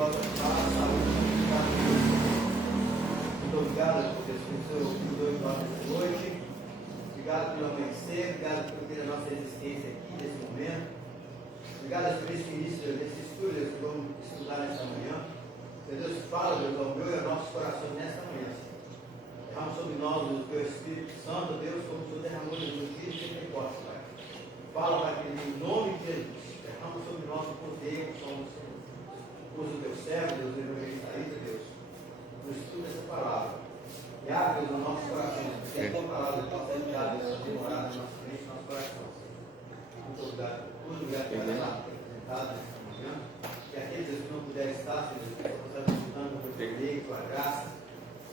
possa estar a saúde de muito obrigado por Deus, pelo seu cuidado de nós nessa noite. Obrigado pelo amanhecer, obrigado por ter a nossa existência aqui nesse momento. Obrigado por esse início desse estudo que vamos estudar nesta manhã. Deus, fala, Deus, ao meu e ao nosso coração nesta manhã. Derrama sobre nós o teu Espírito Santo, Deus, como o Senhor derramou no dia de Pentecostes, Pai. Fala, Pai, em nome de Jesus. Derrama sobre nós o poder que somos, Senhor. Usa o teu servo, Deus, o evangelista, Deus. Nos estuda essa palavra. E abre, Deus, o nosso coração. Que a tua palavra possa entrar, Deus, a demorar no nosso mente, no nosso coração. Muito obrigado por tudo, obrigado por ter apresentado nesta manhã. Que aqueles que não puderem estar, Senhor, possam estar disfrutando com o teu poder, com a graça,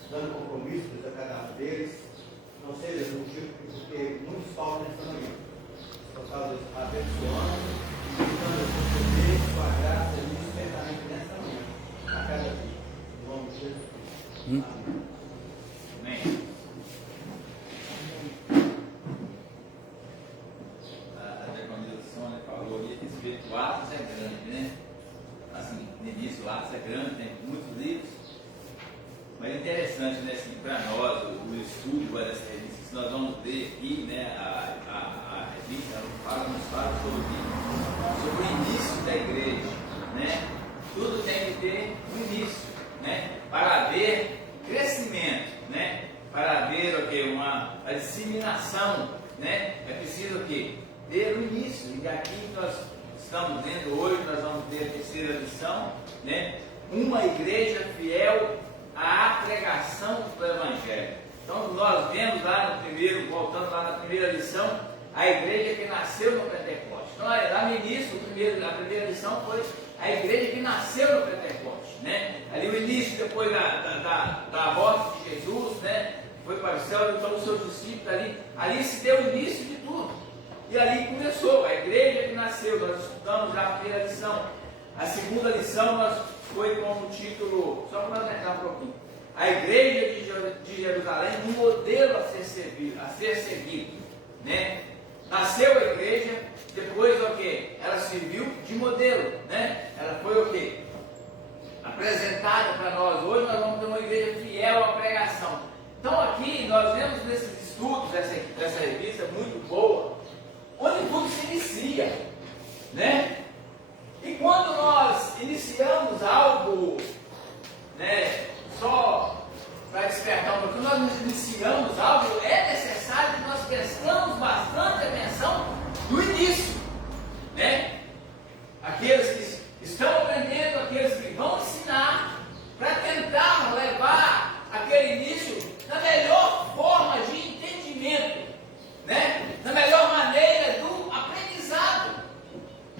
dando compromisso, Deus, a cada um deles. Não seja motivo, porque muitos faltam nesta manhã. Possamos, Deus, abençoando, dando o teu poder, com a graça e despertamento nesta manhã, a cada dia. Em nome de Jesus Cristo. Amém. Amém. A declamação falou ali que esse respeito do Atos é grande, né? Assim, no início o Atos é grande, tem muitos livros, mas é interessante, né, assim, para nós, o estudo dessa revista, que nós vamos ver aqui, né, a revista nos fala sobre o início da igreja, né? Tudo tem que ter um início, né? Para haver crescimento, né? Para haver o quê? A disseminação, né? É preciso o quê? Ter o início. E aqui nós estamos vendo hoje, nós vamos ter a terceira lição, né? Uma igreja fiel à pregação do Evangelho. Então nós vemos lá no primeiro, voltando lá na primeira lição, a igreja que nasceu no Pentecoste. Então lá no início, a primeira lição foi a igreja que nasceu no Pentecoste, né? Ali o início, depois da morte de Jesus, né? Foi para o céu, então os seus discípulos ali se deu o início de tudo. E ali começou a igreja que nasceu. Nós estudamos já a primeira lição. A segunda lição foi com o título, só para nós entrar um pouquinho, a igreja de Jerusalém, um modelo a ser seguido, né? Nasceu a igreja, depois o que? Ela serviu de modelo, né? Ela foi o que? Apresentada para nós. Hoje nós vamos ter uma igreja fiel à pregação. Então aqui nós vemos nesses estudos, dessa revista muito boa, onde tudo se inicia, né? E quando nós iniciamos algo, né, só para despertar um pouquinho, nós iniciamos algo, é necessário que nós prestamos bastante atenção no início, né? Aqueles que estão aprendendo, aqueles que vão ensinar, para tentar levar aquele início na melhor forma de entendimento, né? Na melhor maneira do aprendizado,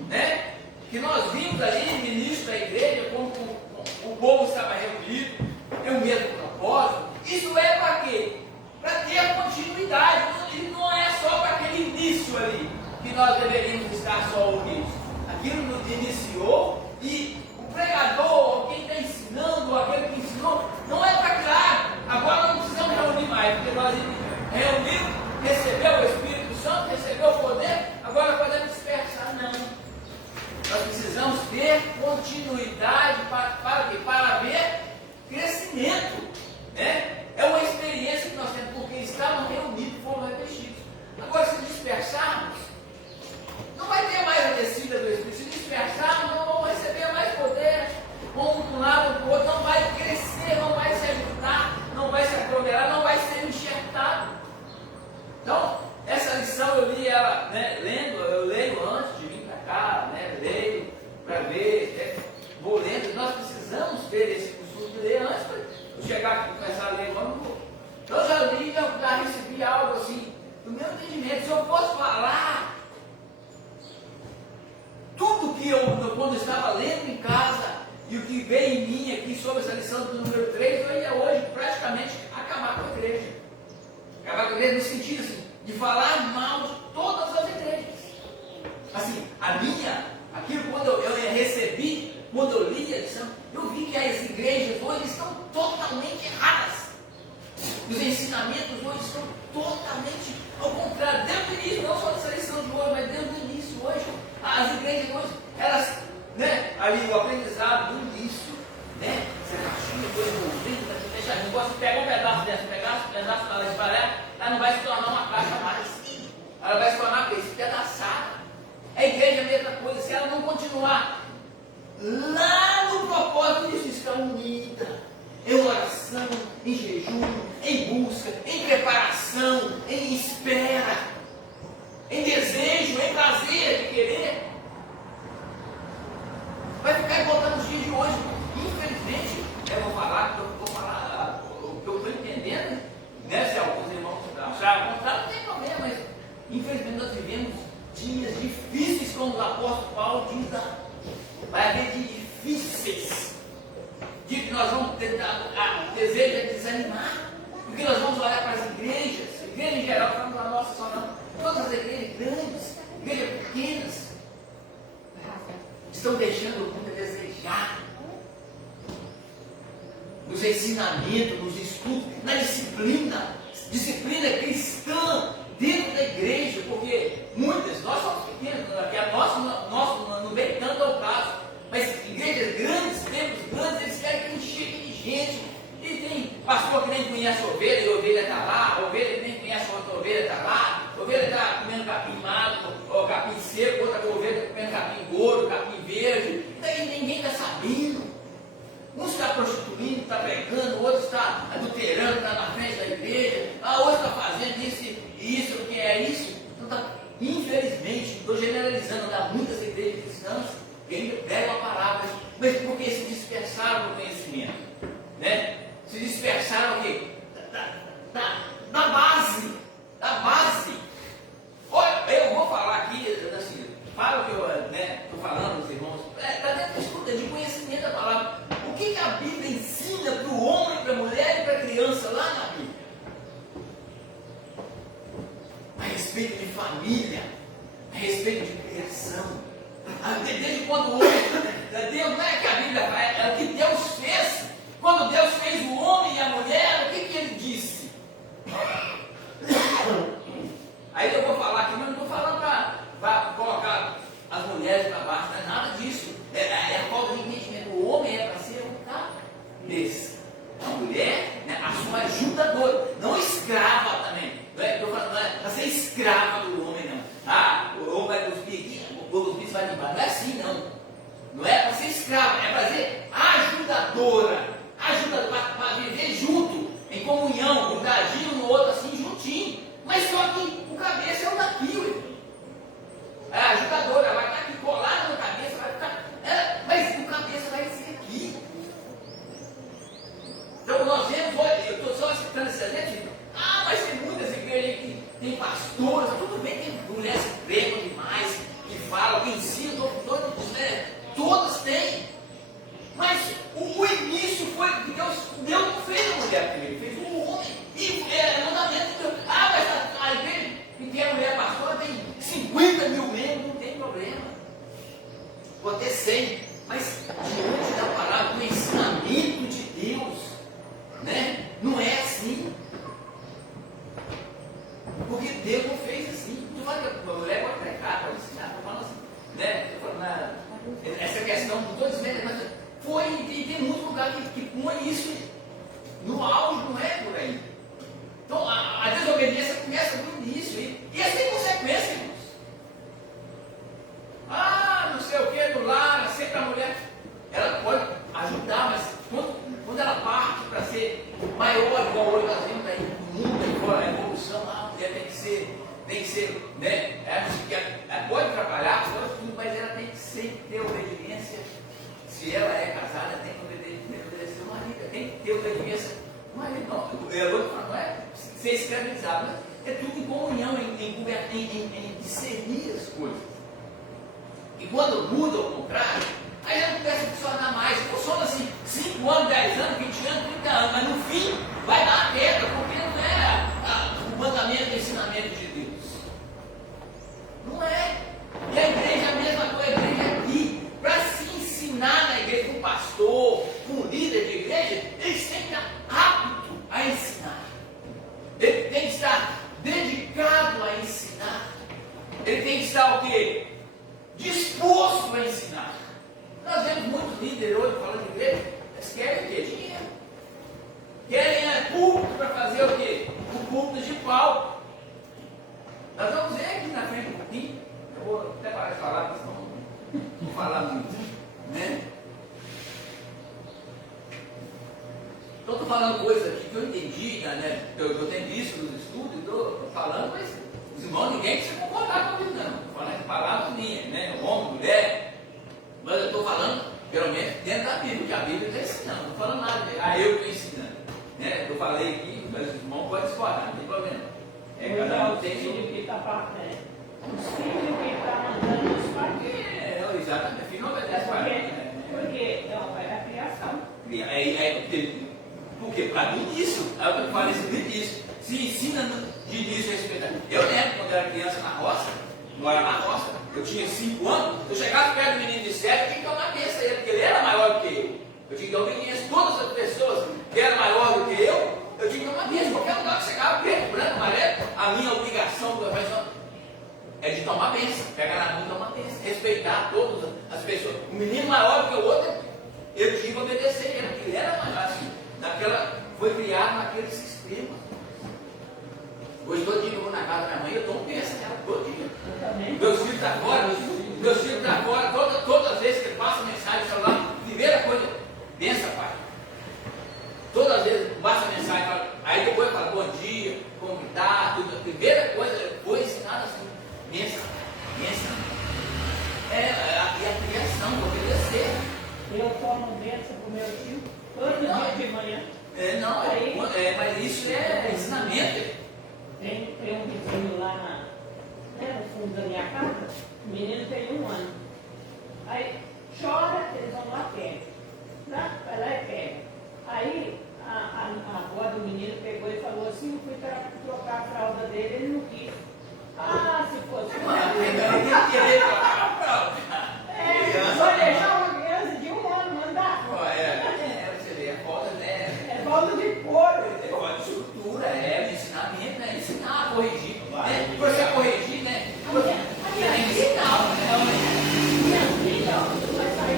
né? Que nós vimos ali no início da igreja, como o povo estava reunido, tem o mesmo propósito. Isso é para quê? Para ter a continuidade. E não é só para aquele início ali que nós deveríamos estar só ouvindo. Aquilo nos iniciou e o pregador, quem está ensinando, aquele que ensinou, não é para claro. Agora não precisamos reunir mais, porque nós reunimos, recebeu o Espírito Santo, recebeu o poder, agora podemos dispersar. Não. Nós precisamos ter continuidade para haver crescimento, né? É uma experiência que nós temos, porque estavam reunidos e foram revestidos. Agora, se dispersarmos, não vai ter mais a descida do Espírito. Se dispersarmos, não vamos receber mais poder, um para um lado, para o outro, não vai crescer, não vai se ajudar, não vai se aglomerar, não vai ser enxertado. Então, essa lição eu li ela, né, eu leio antes de vir para cá, né, leio para ver, né, vou lendo. Nós precisamos ter esse costume de ler antes para eu chegar aqui e começar a ler igual no vou. Então eu já li, já recebi algo assim, do meu entendimento. Se eu posso falar tudo que eu, quando eu estava lendo em casa, e o que veio em mim aqui sobre essa lição do número 3, eu ia hoje praticamente acabar com a igreja. Acabar com a igreja no sentido assim, de falar mal de todas as igrejas. Assim, aquilo quando eu recebi, quando eu li a lição, eu vi que as igrejas hoje estão totalmente erradas. Os ensinamentos hoje estão totalmente ao contrário. Desde o início, não só dessa lição de hoje, mas desde o início hoje, as igrejas hoje, elas, né, ali o aprendizado do início continuar lá no propósito disso, estar unida, em oração, em jejum, em busca, em preparação, em espera, em desejo, em prazer de querer. Vai ficar igual nos dias de hoje. Infelizmente, eu vou falar o que eu estou entendendo, né? Se alguns irmãos acharam contrário, não tem problema, mas infelizmente nós vivemos dias difíceis, como o apóstolo Paulo diz lá. Vai haver dias difíceis, dias que nós vamos ter desejo de desanimar, porque nós vamos olhar para as igrejas, igreja em geral, falando da nossa só não, todas as igrejas grandes, igrejas pequenas, estão deixando muito a desejar nos ensinamentos, nos estudos, na disciplina cristã dentro da igreja, porque muitas, nós somos pequenos, nosso não vem tanto ao caso, mas igrejas grandes, templos grandes, eles querem que enxergue de gente, e tem pastor que nem conhece a ovelha, e a ovelha está lá, a ovelha que nem conhece a outra ovelha está lá, a ovelha está comendo capim mato, ou capim seco, outra ovelha está comendo capim gordo, capim verde, e daí ninguém está sabendo. Um está prostituindo, está pregando, o outro está adulterando, está na frente da igreja, a outra está fazendo isso, o que é isso. Então, infelizmente, estou generalizando, há muitas igrejas cristãs que ainda pregam a palavra, mas porque se dispersaram no conhecimento, né? Se dispersaram o quê? Da base. Olha, eu vou falar aqui, assim, para o que eu estou falando, os irmãos, está dentro da escuta de conhecimento da palavra. O que a Bíblia ensina para o homem, para a mulher e para a criança lá na Bíblia? A respeito de família, a respeito de criação. Desde quando o homem, Deus, não é que a Bíblia fala, é o que Deus fez. Quando Deus fez o homem e a mulher, o que ele disse? Aí eu vou falar aqui, mas não estou falando para colocar as mulheres para baixo, não é nada disso. É a falta de entendimento. O homem é para ser um cabeça. A mulher, né, a sua ajudadora, não escrava também. Não é para ser escrava do homem, não. O homem vai cuspir aqui, o cuspir vai limpar. Não é assim, não. Não é para ser escrava, é para ser ajudadora. Para viver junto, em comunhão, grudadinho no outro, assim, juntinho. Mas só que o cabeça é o daqui, a ajudadora vai estar aqui colada no cabeça, vai ficar. Mas o cabeça vai ser aqui. Então nós vemos, olha, eu estou só citando esse exemplo. Mas tem muitas igrejas que tem pastores, tudo bem, tem mulheres que pregam demais, que falam, que ensinam, todas têm. Mas o início foi que Deus não fez a mulher primeiro, fez o homem. E é mandamento de Deus. Mas a igreja que a mulher pastora tem 50 mil membros, não tem problema. Pode ter 100. Mas diante da palavra, do ensinamento de Deus, né? Não é assim. Porque Deus não fez assim. Tu fala que a mulher pode pregar, pode ensinar, tu fala assim, né? Essa questão de todos os membros, mas foi, e tem muito lugar que põe isso no auge, não é por aí. Então a desobediência começa no início, e é sem consequência, irmãos. Não sei o que, do lar, sempre a mulher, ela pode ajudar, mas quando ela parte para ser maior, igual hoje nós vemos aí no mundo, igual a evolução, a mulher tem que ser, né? Ela pode trabalhar, mas ela tem que ter obediência. Se ela é casada, tem que obedecer o marido, tem que ter obediência. O marido não é ser escravizado, mas é tudo em comunhão, em discernir as coisas. E quando muda ao contrário, aí ela não começa a funcionar mais. Funciona assim, 5 anos, 10 anos, 20 anos, 30 anos, mas no fim vai dar a queda, porque não é o mandamento e o ensinamento de Deus. Não é. E a igreja é a mesma coisa, a igreja é aqui. Para se ensinar na igreja, com um pastor, com um líder de igreja, eles têm que estar apto a ensinar. Ele tem que estar dedicado a ensinar. Ele tem que estar o quê? Disposto a ensinar. Nós vemos muitos líderes hoje falando de igreja, eles querem o quê? Dinheiro. Querem púlpito para fazer o quê? O púlpito de pau. Nós vamos ver aqui na frente um pouquinho. Eu vou até parar de falar, porque senão falar muito, né? Então estou falando coisas aqui que eu entendi, né? Eu tenho visto nos estudos, estou falando, mas os irmãos, ninguém precisa concordar comigo, não. Estou falando de palavras minhas, né? Homem, mulher, mas eu estou falando, pelo menos, dentro da Bíblia, que a Bíblia está ensinando, não estou falando nada, eu estou ensinando. Né? Eu falei aqui, mas os irmãos podem discordar, não tem problema. Cada um tem o filho que está partendo. Os filhos que estão mandando os pais. Exatamente, filho não obedece pai. Porque não, é a criação. Porque para do início, é o que eu falei no início. Se ensina de início a respeitar. Eu lembro quando eu era criança na roça, morava na roça, eu tinha 5 anos, eu chegava perto do menino de 7, eu tinha que dar uma benção a ele, porque ele era maior do que eu. Eu tinha que dar uma benção. Todas as pessoas que eram maior do que eu tinha que dar uma benção. Qualquer lugar que chegava, preto, branco, amarelo, a minha obrigação é de tomar benção, pegar na mão e tomar benção, respeitar todas as pessoas. O menino maior do que o outro, eu tinha que obedecer ele, porque ele era maior assim. Foi criado naquele sistema. Hoje todo dia que eu vou na casa da minha mãe, eu tomo benção nela, todo dia. Meus filhos estão fora, todas as vezes que ele passa mensagem no celular, primeira coisa, benção, pai. Todas as vezes passa mensagem, aí depois fala bom dia, como está, tudo. A primeira coisa foi ensinada assim, benção. E a criação, obedecer. Eu tomo benção para o meu tio todo dia de manhã. Mas isso é ensinamento. Tem um vizinho lá no fundo da minha casa, o menino tem 1 ano. Aí chora, eles vão lá pega. Vai lá e pega. Aí a avó do menino pegou e falou assim, eu fui trocar a fralda dele, ele não quis. Se fosse vai deixar uma criança de 1 ano mandar? Você vê, é falta, né? É falta de couro. É falta de estrutura, de ensinamento, né? Ensinar a corrigir. Você corrigir, né? Você tem que ensinar, Minha filha, vai sair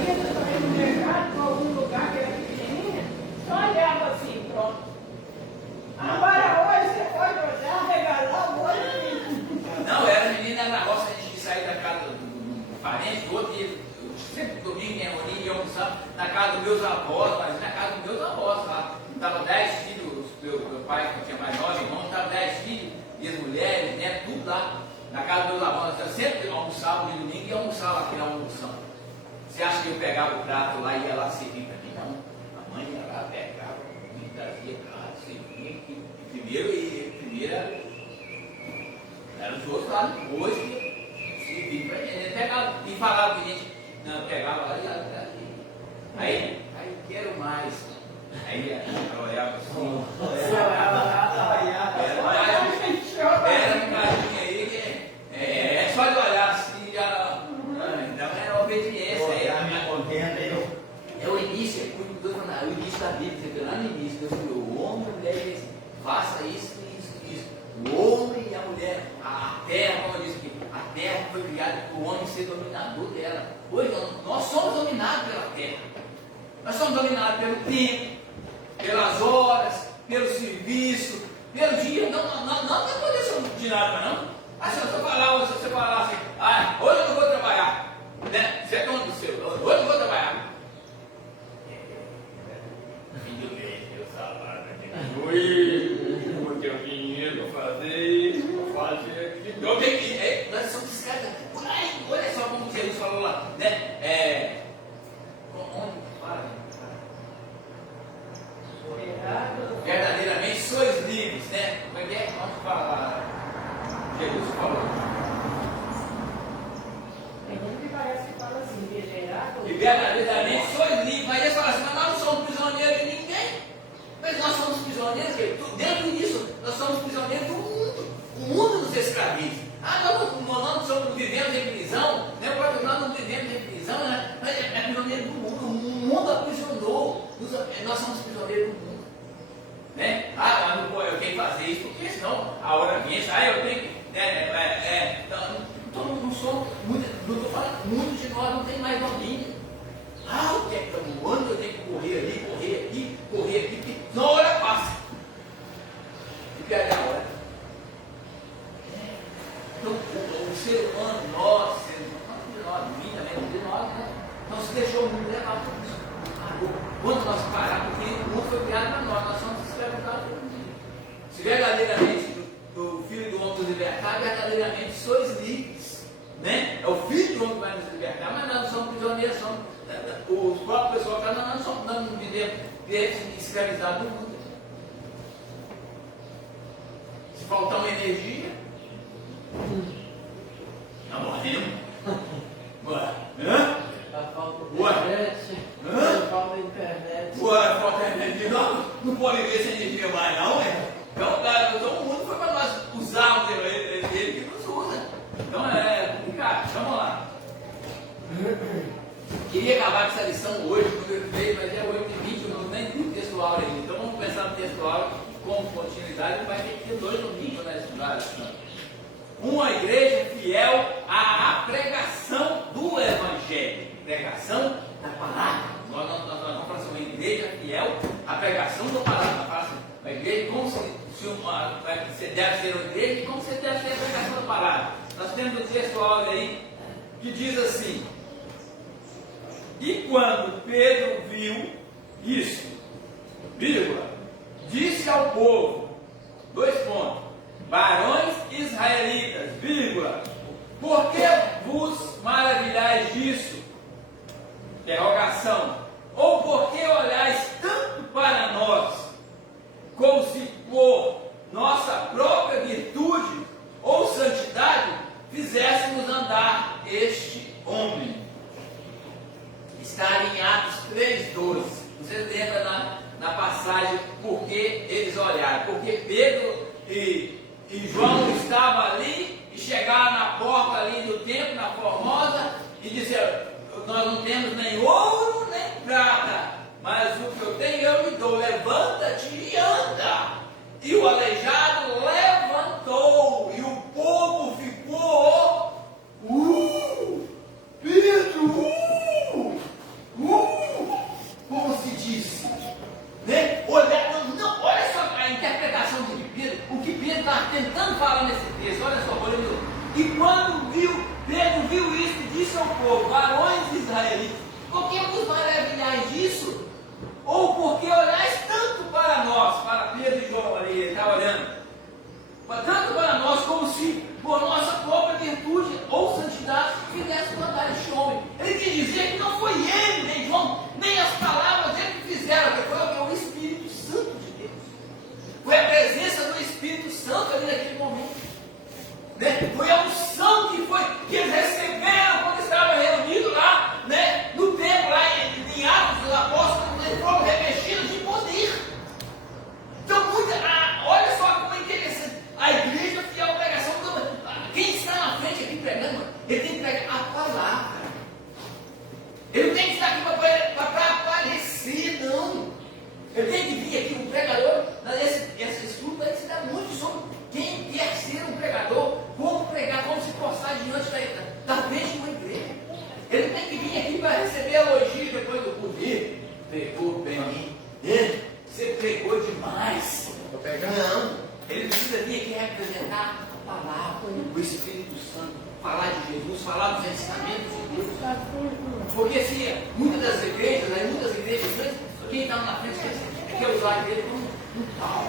no mercado, para algum lugar que era pequenininha, só olhava assim, pronto. Agora hoje você pode olhar, regalar o olho assim. Não, era menina na roça, a gente saía da casa do parente, do outro dia, sempre domingo em harmonia, ia almoçar na casa dos meus avós, mas na casa dos meus avós lá. Estava 10 filhos, meu pai que tinha mais 9 irmãos, estava 10 filhos, e as mulheres, né, tudo lá. Na casa dos meus avós, eu sempre almoçava no domingo e almoçava aqui na almoção. Você acha que eu pegava o prato lá e ia lá servir para mim? Não. A mãe ia lá, pegava, me trazia prato, servia, primeiro era os outros lá depois que servia para mim. Ele pegava e falava para a gente, não, pegava lá e ia. Aí, quero mais. Aí ela olhava assim, era um carinho aí que é só de olhar assim, já não é obediência. É o início, o início da Bíblia, lá no início, Deus falou, o homem e a mulher, faça isso. O homem e a mulher, a terra, como eu disse aqui, a terra foi criada para o homem ser dominador dela. Hoje nós somos dominados pela terra. Nós somos dominados pelo tempo, pelas horas, pelo serviço, pelo dia. Não tem condição de nada, não. Se você falar assim, hoje eu não vou trabalhar, né? Você é dono do seu, hoje eu não vou trabalhar. Filho bem, meu salário diminui, porque eu dinheiro para fazer isso, para fazer aquilo. Então tem que, nós somos escravos. Olha só como Jesus falou lá, né? Onde fala? Verdadeiramente sois livres, né? Como é que é? Onde fala? Jesus falou. Tem um que parece que fala assim, e verdadeiramente sois livres. Mas eles falam assim, mas nós não somos prisioneiros de ninguém. Mas nós somos prisioneiros, dentro disso, nós somos prisioneiros do mundo. O mundo nos escraviza. Nós não vivemos em prisão, né? Nós não vivemos em prisão, né? Mas é prisioneiro do mundo. O mundo aprisionou. Nós somos prisioneiros do mundo. Né? Mas não, eu tenho que fazer isso, porque senão a hora vem, eu tenho que. Então não somos, não estou falando, muitos de nós não tem mais domínio. O que é que estamos voando? Eu tenho que correr ali, correr aqui, porque na hora passa. E perde a hora. Então, o ser humano, nós, mim também, nós, né? se deixou o mundo levar por isso. Quando nós parar, porque o mundo foi criado para nós somos escravizados pelo mundo. Se verdadeiramente o Filho do Homem nos libertar, verdadeiramente sois livres. Né? É o Filho do Homem que vai nos libertar, mas nós não somos prisioneiros, somos o próprio pessoal que nós não vivemos escravizados no mundo. Se faltar uma energia, nós morremos. Falta energia, não pode ver essa energia mais não, Então, cara, o mundo foi para nós usarmos ele que nos usa. Então é complicado. Vamos lá. Queria acabar com essa lição hoje, quando eu vejo, mas é 8h20, eu não nem vi o textual ainda. Então vamos pensar no textual como continuidade, vai ter que ter 2 domingos na estudar. Uma igreja fiel à pregação do Evangelho, pregação da palavra. Nós vamos falar sobre uma igreja fiel à pregação da palavra. Uma igreja, como você deve ser uma igreja e como você deve ser a pregação da palavra. Nós temos um textual aí que diz assim: e quando Pedro viu isso, vírgula, disse ao povo, 2 pontos, varões israelitas, vírgula, por que vos maravilhais disso? Interrogação. Ou por que olhais tanto para nós, como se por nossa própria virtude ou santidade fizéssemos andar este homem? Está em Atos 3,12. Vocês lembram na passagem por que eles olharam? Porque Pedro e João estavam ali e chegaram na porta ali do templo, na Formosa, e disseram: nós não temos nem ouro nem prata, mas o que eu tenho eu lhe dou, levanta-te e anda. E o aleijado levantou, e o povo ficou Pedro, como se diz, né? Olha só a interpretação de Pedro, o que Pedro está tentando falar nesse texto. Olha só, e quando Pedro viu isso, disse ao povo, varões israelitas, por que vos maravilhais disso? Ou porque olhais tanto para nós, para Pedro e João ali, ele está olhando, tanto para nós como se por nossa própria virtude ou santidade fizéssemos andar este homem. Ele quis dizer que não foi ele, nem João, nem as palavras dele que fizeram, que foi o Espírito Santo de Deus. Foi a presença do Espírito Santo ali naquele momento. Né? Foi a unção que eles receberam quando estavam reunidos lá, né? No templo, lá em Atos dos Apóstolos, eles foram revestidos de poder. Então, olha só como é interessante. A igreja fiel à pregação. Quem está na frente aqui pregando, ele tem que pregar a palavra. Ele não tem que estar aqui para aparecer, não. Ele tem que vir aqui, um pregador, esse estudo vai ensinar muito sobre quem quer ser um pregador, como pregar, como se postar diante da frente de uma igreja. Ele tem que vir aqui para receber elogio depois do poder. Pregou bem, você pregou demais. Não, ele precisa vir aqui representar a palavra, o Espírito Santo, falar de Jesus, falar dos ensinamentos de Deus. Porque se muitas das igrejas, quem está na frente quer usar a igreja como um tal.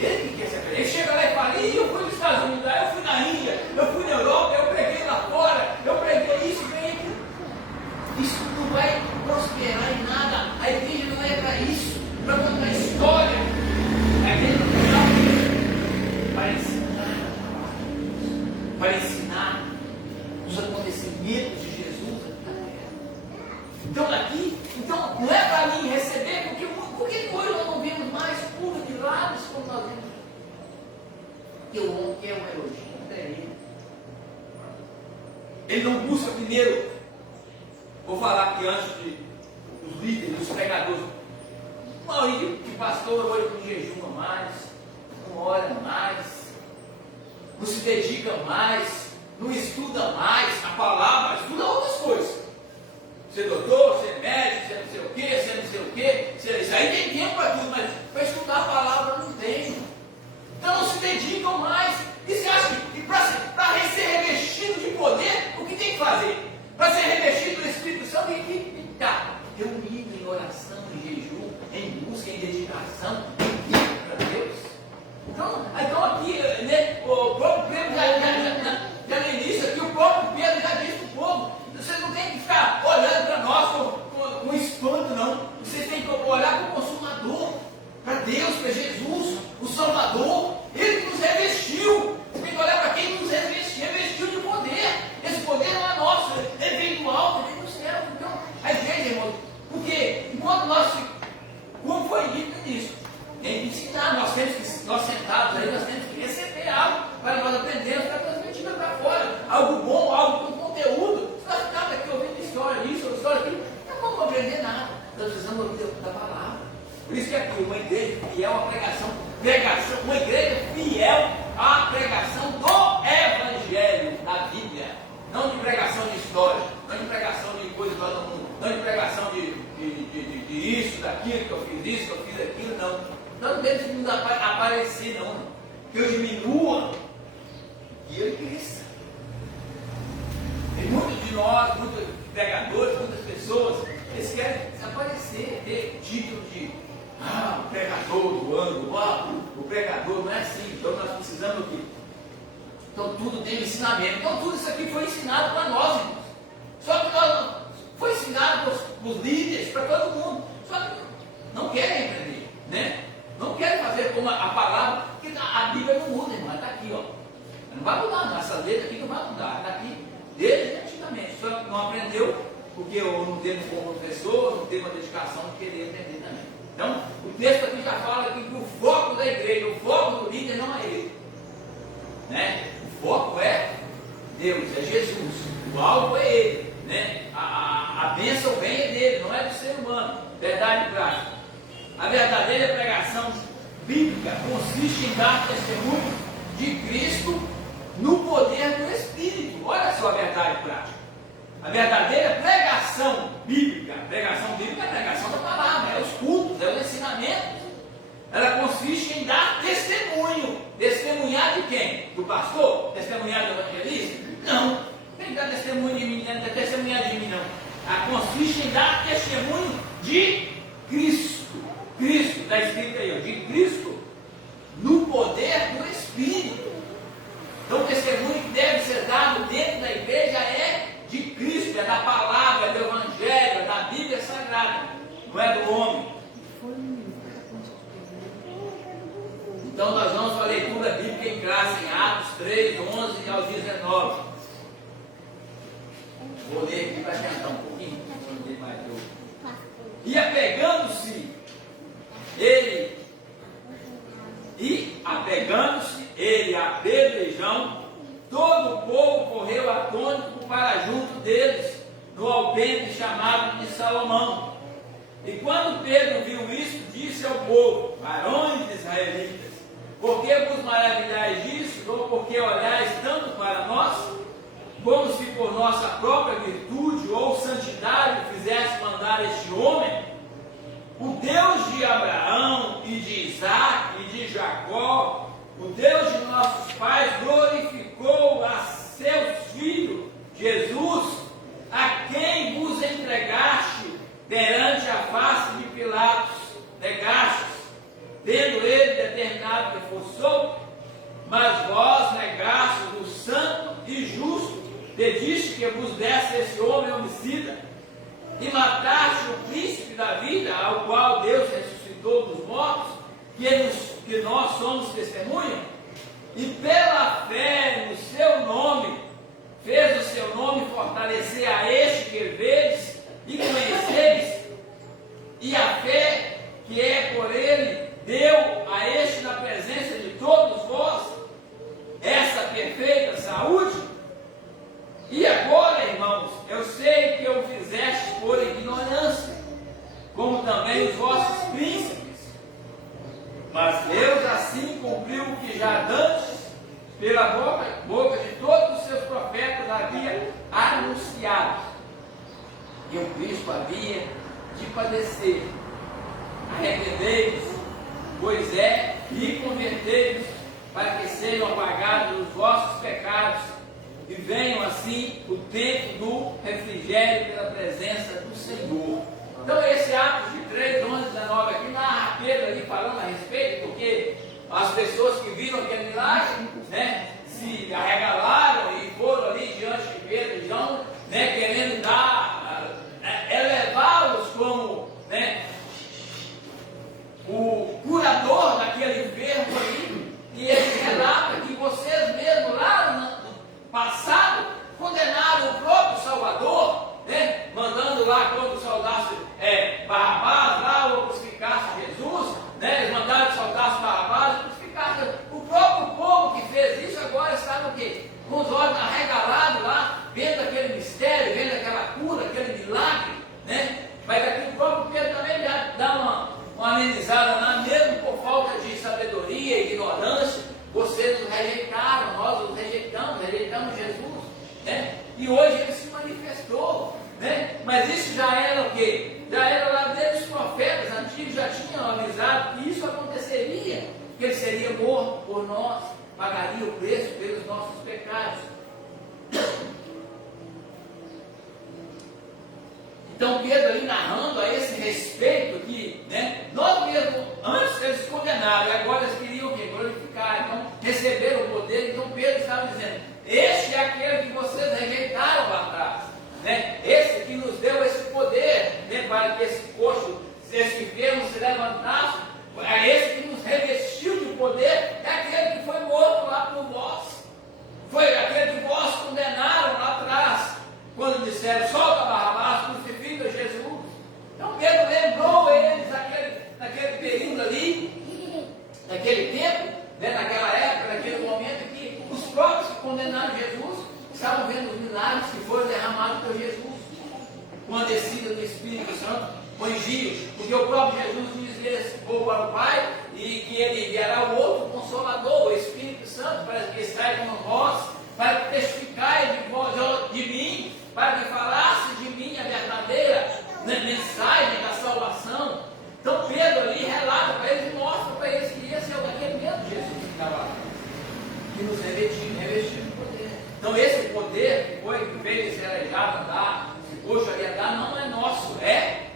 Ele que quer ser pregador. Ele chega lá e fala: eu fui nos Estados Unidos, eu fui na Índia, eu fui na Europa, eu preguei lá fora, eu preguei isso, preguei aquilo. Isso não vai prosperar em nada. A igreja não é para isso, para contar história. A igreja não é para ensinar os acontecimentos de Jesus na terra. Então não é para mim receber, porque hoje nós não vemos mais curvas de lados como nós vemos. Que o homem quer um elogio para ele. Ele não busca primeiro. Vou falar aqui antes dos líderes, dos pregadores. A maioria de pastor hoje não jejuma mais, não ora mais, não se dedica mais, não estuda mais a palavra, estuda outras coisas. Ser doutor, ser médico, ser não sei o quê, ser não sei o quê. Isso aí tem tempo para tudo, mas para estudar a palavra não tem. Então não se dedicam mais. E você acha que para ser revestido de poder, o que tem que fazer? Para ser revestido do Espírito Santo, tem que estar pregação para Deus. Então aqui, né, o próprio Pedro já no início aqui, o próprio Pedro já disse para o povo: vocês não tem que ficar olhando para nós com espanto, não. Vocês têm que olhar para o consumador, para Deus, para Jesus, o Salvador. Ele que nos revestiu. Você tem que olhar para quem nos revestiu de poder. Esse poder não é nosso, ele vem do alto, ele vem do céu. Então, a igreja, irmão, porque enquanto como foi dito nisso, tem que ensinar, nós sentados aí, nós temos que receber algo para nós aprendermos, para transmitir para fora, algo bom, algo com conteúdo. Se nós ficarmos aqui ouvindo história, isso, história aquilo, não vamos aprender nada. Nós precisamos ouvir da palavra. Por isso que aqui, uma igreja fiel à pregação, uma igreja fiel à pregação do Evangelho, da Bíblia, não de pregação de história, não de pregação de coisas do mundo, não de pregação de isso, daquilo, que eu fiz isso, que eu fiz aquilo, não. Nós não temos que nos aparecer, não. Que eu diminua e ele cresça. Tem muitos de nós, muitos pregadores, muitas pessoas, eles querem desaparecer, ter título de o pregador do ano, o pregador. Não é assim. Então nós precisamos do quê? Então tudo tem ensinamento. Então tudo isso aqui foi ensinado para nós, irmãos. Só que nós foi ensinado para os líderes, para todo mundo. Só que não querem aprender, né? Não querem fazer como a palavra, porque a Bíblia não muda, irmão. Ela está aqui, ó. Não vai mudar, nossa letra aqui não vai mudar. Está aqui desde antigamente. Só que não aprendeu, porque eu não teve como professor, não teve uma dedicação de querer aprender também. Então, o texto aqui já fala que o foco da igreja, o foco do líder não é ele, né? O foco é Deus, é Jesus, o alvo é ele, né? A bênção vem é dele, não é do ser humano. Verdade prática. A verdadeira pregação bíblica consiste em dar testemunho de Cristo no poder do Espírito. Olha só a verdade prática. A verdadeira pregação bíblica é a pregação da palavra, é os cultos, é os ensinamentos. Ela consiste em dar testemunho. Testemunhar de quem? Do pastor? Testemunhar do evangelista? Não. Tem que dar testemunho de mim, não é testemunhar de mim, não. Ela consiste em dar testemunho de Cristo. Cristo, está escrito aí, ó, de Cristo, no poder do Espírito. Então o testemunho que deve ser dado dentro da igreja é de Cristo, é da palavra, é do Evangelho, é da Bíblia Sagrada, não é do homem. Então nós vamos para a leitura bíblica em classe, em Atos 3, 11 ao 19. Vou ler aqui para tentar um pouquinho. E apegando-se ele a Pedro e João, todo o povo correu atônito para junto deles, no alpendre chamado de Salomão. E quando Pedro viu isso, disse ao povo: varões israelitas, por que vos maravilhais disso, ou por que olhais tanto para nós, como se por nossa própria virtude ou santidade fizesse mandar este homem? O Deus de Abraão e de Isaac e de Jacó, o Deus de nossos pais, glorificou a seus filhos, Jesus, a quem vos entregaste perante a face de Pilatos, negastes, tendo ele determinado que fosse solto, mas vós negastes o santo e justo, pediste que vos desse esse homem homicida, e mataste o príncipe da vida, ao qual Deus ressuscitou dos mortos, que nós somos testemunha, e pela fé no seu nome, fez o seu nome fortalecer a este que vedes e conheceis, e a fé que é por ele deu a este na presença de todos vós essa perfeita saúde. E agora, irmãos, eu sei que o fizeste por ignorância, como também os vossos príncipes, mas Deus assim cumpriu o que já dantes, pela boca de todos os seus profetas havia anunciado, que o Cristo havia de padecer. Arrependei-vos, pois é, e convertei-vos, para que sejam apagados os vossos pecados, e venham assim o tempo do refrigério pela presença do Senhor. Então esse Atos de 3, 11, 19 aqui narra Pedro ali falando pessoas que viram aquele milagre, né, se arregalaram e foram ali diante de Pedro e João, né, querendo elevá-los como, né, o curador daquele enfermo ali. E ele relata que vocês mesmo lá no passado condenaram o próprio Salvador, né, mandando lá quando soldasse Barrabás lá, ou crucificasse Jesus, né, eles mandaram que soldasse Barrabás e crucificasse. O próprio povo que fez isso agora está no quê? Com os olhos arregalados lá, vendo aquele mistério, vendo aquela cura, aquele milagre, né? Mas aqui o próprio Pedro também dá uma amenizada lá, mesmo por falta de sabedoria e ignorância, vocês nos rejeitaram, nós os rejeitamos Jesus, né? E hoje ele se manifestou, né? Mas isso já era o quê? Já era lá desde os profetas antigos, já tinham avisado que isso aconteceria, que ele seria morto por nós, pagaria o preço pelos nossos pecados. Então Pedro ali narrando a esse respeito que, né, nós mesmos, antes eles condenaram, e agora eles queriam o quê? Glorificar, então receberam o poder. Então Pedro estava dizendo, este é aquele que vocês rejeitaram lá atrás, né? Esse que nos deu esse poder, né, para que esse coxo, esse enfermo se levantasse, é esse que nos revestiu de poder, é aquele que foi morto lá por vós, foi aquele que vós condenaram lá atrás, quando disseram, solta Barrabás, crucifica Jesus. Então Pedro lembrou eles naquele período ali, naquele tempo, né, naquela época, naquele momento que os próprios que condenaram Jesus estavam vendo os milagres que foram derramados por Jesus, com a descida do Espírito Santo, com envio, porque o próprio Jesus diz: eles vou para o Pai e que ele enviará o outro Consolador, o Espírito Santo, para que esteja com vós, para que testificai de mim, para que falasse de mim a verdadeira, né, mensagem da salvação. Então Pedro ali relata para eles e mostra para eles que esse é o daquele mesmo Jesus que estava lá, que nos revestiu de poder. Então esse poder que veio ser aleijado andar, se coxo ali andar, não é nosso, é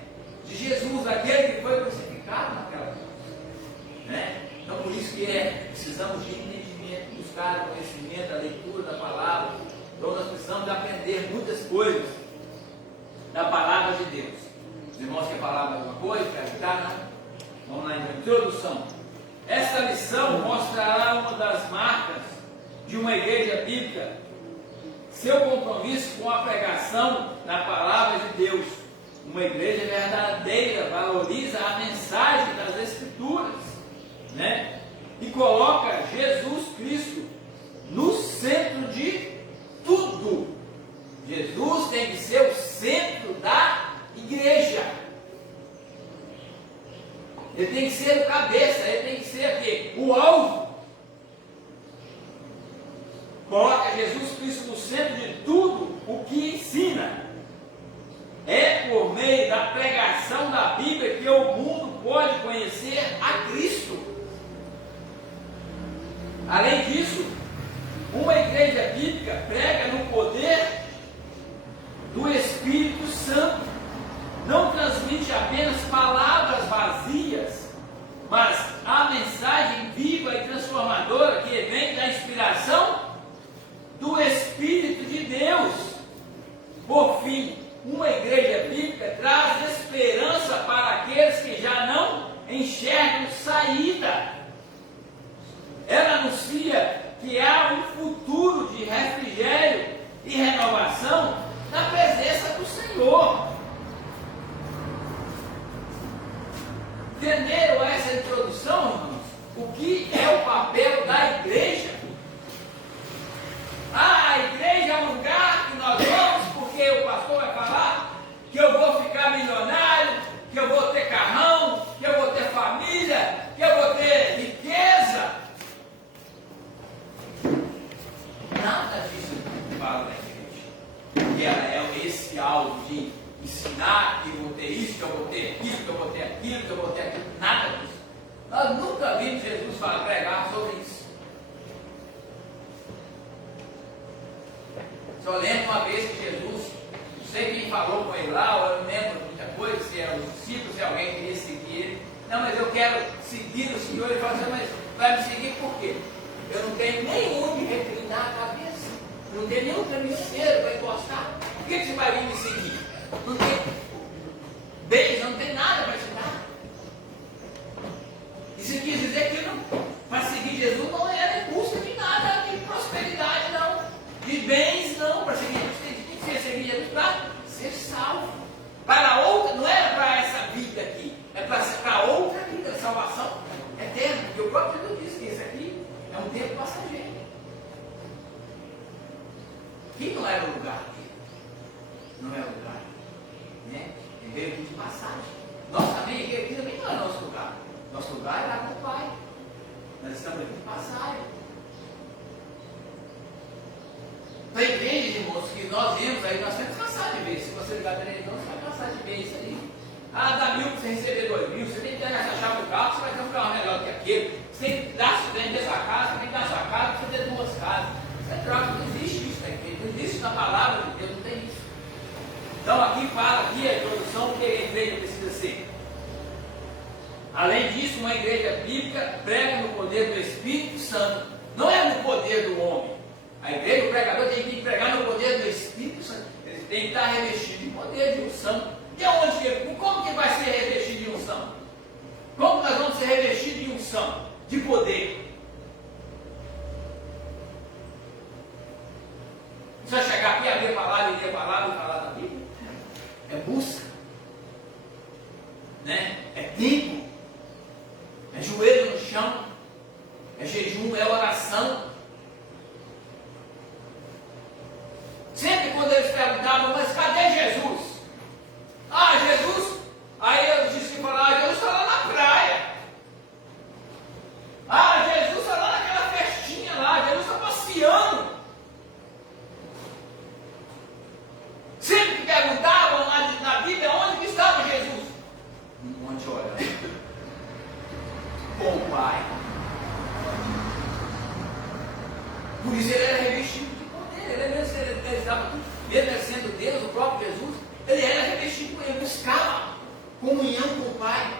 de Jesus, aquele que foi crucificado naquela cruz, né? Então por isso que precisamos de entendimento, buscar conhecimento, a leitura da palavra. Então nós precisamos aprender muitas coisas da palavra de Deus. Os irmãos querem falar alguma coisa? Quer ajudar? Não? Vamos lá, então. Introdução. Esta lição mostrará uma das marcas de uma igreja bíblica, seu compromisso com a pregação da palavra de Deus. Uma igreja verdadeira valoriza a mensagem das Escrituras, né? E coloca Jesus Cristo no centro de tudo. Jesus tem que ser o centro da igreja. Ele tem que ser o cabeça, ele tem que ser aqui, o alvo. Coloca Jesus Cristo no centro de tudo o que ensina. É por meio da pregação da Bíblia que o mundo pode conhecer a Cristo. Além disso, uma igreja bíblica prega no poder do Espírito Santo. Não transmite apenas palavras vazias, mas a mensagem viva e transformadora que vem da inspiração do Espírito de Deus. Por fim, uma igreja bíblica traz esperança para aqueles que já não enxergam saída. Ela anuncia que há um futuro de refrigério e renovação na presença do Senhor. Entenderam essa introdução, irmãos? O que é o papel da igreja? A igreja é um lugar que nós vamos porque o pastor vai falar que eu vou ficar milionário, que eu vou ter carrão, que eu vou ter família, que eu vou ter riqueza. Nada disso fala da igreja. Porque ela é esse alvo de ensinar que eu vou ter isso, que eu vou ter aquilo, que eu vou ter aquilo, que eu vou ter aquilo. Nada disso. Nós nunca vimos Jesus pregar sobre isso. Só lembro uma vez que Jesus, não sei quem falou com ele lá, ou eu não lembro muita coisa, se é os discípulos, se alguém queria seguir ele. Não, mas eu quero seguir o Senhor. Ele falou assim: mas vai me seguir por quê? Eu não tenho nenhum de reclinar a cabeça. Eu não tenho nenhum travesseiro para encostar. Por que você vai vir me seguir? Não tem bens, não tem nada para te dar. Isso quis dizer que para seguir Jesus não era em busca de nada, de prosperidade não, de bens não. Para seguir Jesus tem que seguir Jesus para ser salvo. Para outra, não era para essa vida aqui, é para outra vida, salvação eterna. Porque o próprio Jesus disse que isso aqui é um tempo passageiro. Aqui não era o lugar dele, não é o lugar, né? Ele veio aqui de passagem. Nós também, aqui também não é nosso lugar. Nosso lugar era com o Pai. Nós estamos aqui de passagem. Tem igrejas, irmãos, que nós vemos aí, nós temos cansado de ver. Se você ligar a televisão, você vai cansar de ver isso aí. Ah, dá 1.000 para você receber 2.000. Você tem que achar o carro, você vai ter um carro melhor que aquele. Você tem que dar dentro da sua casa, você tem que dar a sua casa para você ter 2 casas. Você troca, não existe isso aqui. Não existe na palavra de Deus, não tem isso. Então aqui fala, aqui a introdução, o que a igreja precisa ser. Além disso, uma igreja bíblica prega no poder do Espírito Santo. Não é no poder do homem. A igreja, o pregador tem que pregar no poder do Espírito Santo. Ele tem que estar revestido de poder, de unção. De onde? Como que vai ser revestido de unção? Como nós vamos ser revestidos de unção? De poder. Você vai chegar aqui, abrir a palavra e ler a palavra e falar da Bíblia? É busca. Né? É tempo. É joelho no chão. É jejum, é oração. Sempre quando eles perguntavam, mas cadê Jesus? Ah, Jesus? Aí eu disse que falava, Jesus está lá na praia. Ah, Jesus está lá naquela festinha lá, Jesus está passeando. Sempre que perguntavam na Bíblia onde que estava Jesus. No monte orando. Com o Pai. Por isso ele era revestido de poder. Ele estava, mesmo sendo Deus, o próprio Jesus, ele era revestido, ele buscava comunhão com o Pai.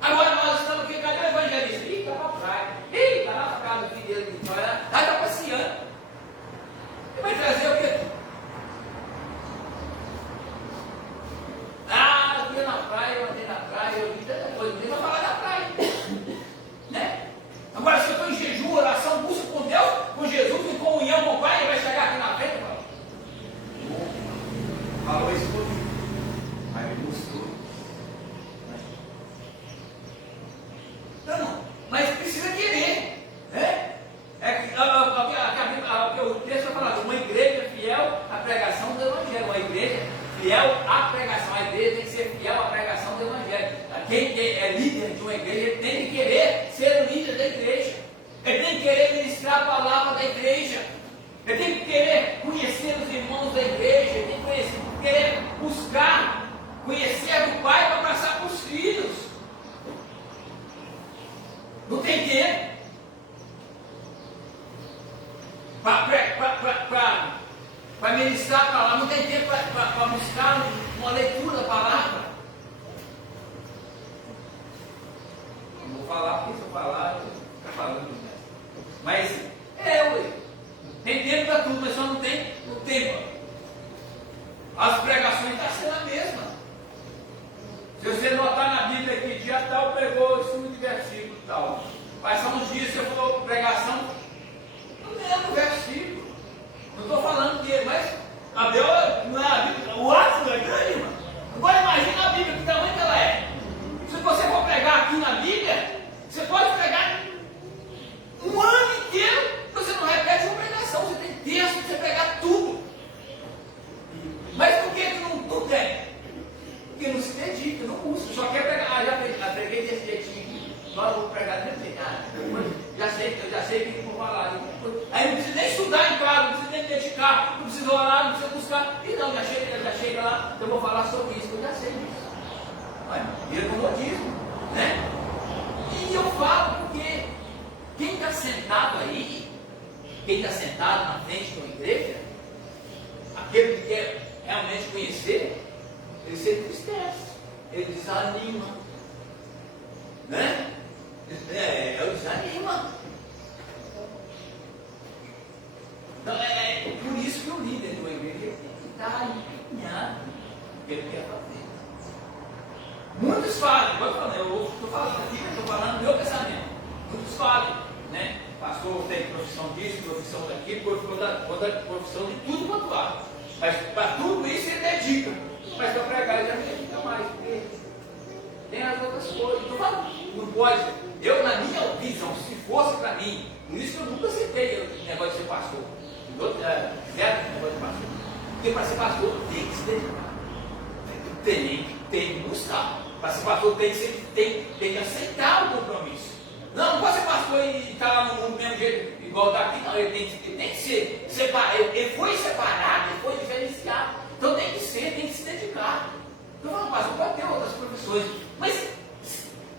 Agora nós estamos aqui, cadê o evangelista? Ih, está para a praia. Ih, está lá na casa do filho dele. Ah, está passeando. Ele vai trazer o quê? Ah, eu fui na praia, eu andei na praia, eu vi tanta coisa, não vai falar da praia. Né? Agora, se eu estou em jejum, oração, busca com Deus, com Jesus, em comunhão com o Pai, ele vai chegar aqui na frente e falar. Falou isso comigo. Aí me mostrou. Não, mas precisa querer. Né? O texto vai falar, uma igreja fiel à pregação do Evangelho. Uma igreja fiel à pregação. A igreja tem que ser fiel à pregação do Evangelho. Quem é líder de uma igreja tem que querer ser o líder da igreja. Ele tem que querer ministrar a palavra da igreja. Ele tem que querer conhecer os irmãos da igreja. Ele tem que querer buscar, conhecer do Pai para passar para os filhos. Não tem tempo para ministrar a palavra, não tem tempo para buscar uma leitura da palavra. Não vou falar porque se eu falar, eu fico falando demais. Mas tem tempo para tudo, mas só não tem o tempo. As pregações estão sendo a mesma. Se você notar na Bíblia que dia tal pregou esse de versículo tal. Passar uns dias você falou pregação no mesmo versículo. Não estou falando dele, mas a Bíblia não é a Bíblia. O ato não é grande, irmão. Agora imagina a Bíblia, que tamanho que ela é. Se você for pregar aqui na Bíblia, você pode pregar um ano inteiro, você não repete uma pregação, você tem texto para você pregar tudo. Mas por que não tem? Porque não se dedica, não busca, só quer pregar. Já preguei desse jeitinho aqui, agora eu vou pregar desse jeito. Eu já sei o que eu vou falar. Aí não precisa nem estudar em casa, não precisa nem dedicar, não precisa orar, não precisa buscar. E não, já chega lá, eu vou falar sobre isso, eu já sei disso. Vira comodismo, né? E eu falo porque quem está sentado aí, quem está sentado na frente de uma igreja, aquele que quer realmente conhecer, ele se entristece, ele desanima, né? que ele quer fazer. Muitos falam, igual eu estou falando aqui, mas estou falando do meu pensamento. Muitos falam, né? Pastor tem profissão disso, profissão daquilo, profissão de tudo quanto há. Mas para tudo isso ele dedica. Mas para pregar ele já não dedica mais, porque tem as outras coisas. Então não pode. Eu, na minha visão, se fosse para mim, por isso que eu nunca aceitei o negócio de ser pastor. Certo? O negócio de pastor. Porque para ser pastor tem que se dedicar. Tem que buscar. Para ser pastor tem que aceitar o compromisso. Não pode ser pastor e estar lá no mesmo jeito, igual está aqui, não. Ele tem que ser separado. Ele foi separado, ele foi diferenciado. Então tem que se dedicar. Então, pastor pode ter outras profissões, mas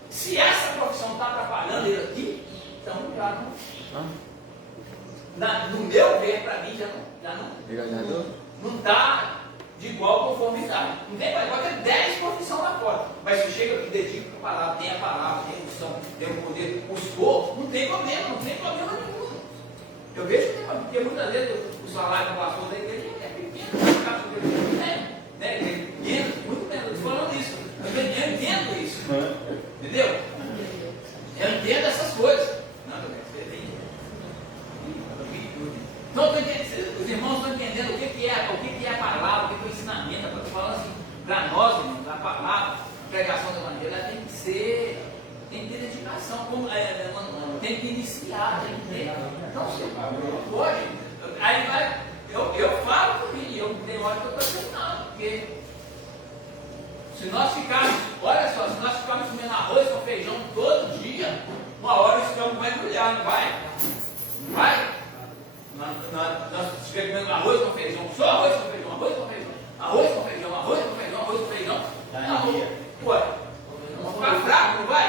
se essa profissão está atrapalhando ele aqui, então já não. No meu ver, para mim, já não está de igual conformidade. Não tem, pode ter 10 profissões lá fora. Mas se chega aqui, dedica a palavra, tem unção, tem o poder, o esforço, não tem problema nenhum. Eu vejo que porque muitas vezes o salário do pastor da igreja é pequeno, né? Muito menos, estou falando isso. Eu entendo isso. Entendeu? Eu entendo essas coisas. Não, os irmãos estão entendendo o que é a palavra, o que é o ensinamento. Eu estou falando assim, para nós, irmãos, a palavra, a pregação da evangelho, ela tem que ter dedicação, tem que iniciar, tem que ter. Então, você não pode. Aí vai, eu falo por mim, eu tenho hora que eu estou terminando, porque se nós ficarmos, olha só, se nós ficarmos comendo arroz com feijão todo dia, uma hora o estômago vai embrulhar, não vai? Não vai? Nós estivermos comendo arroz com feijão, só arroz com feijão, arroz com feijão, arroz com feijão, arroz com feijão, arroz com feijão. Ué, vamos ficar fraco, não vai?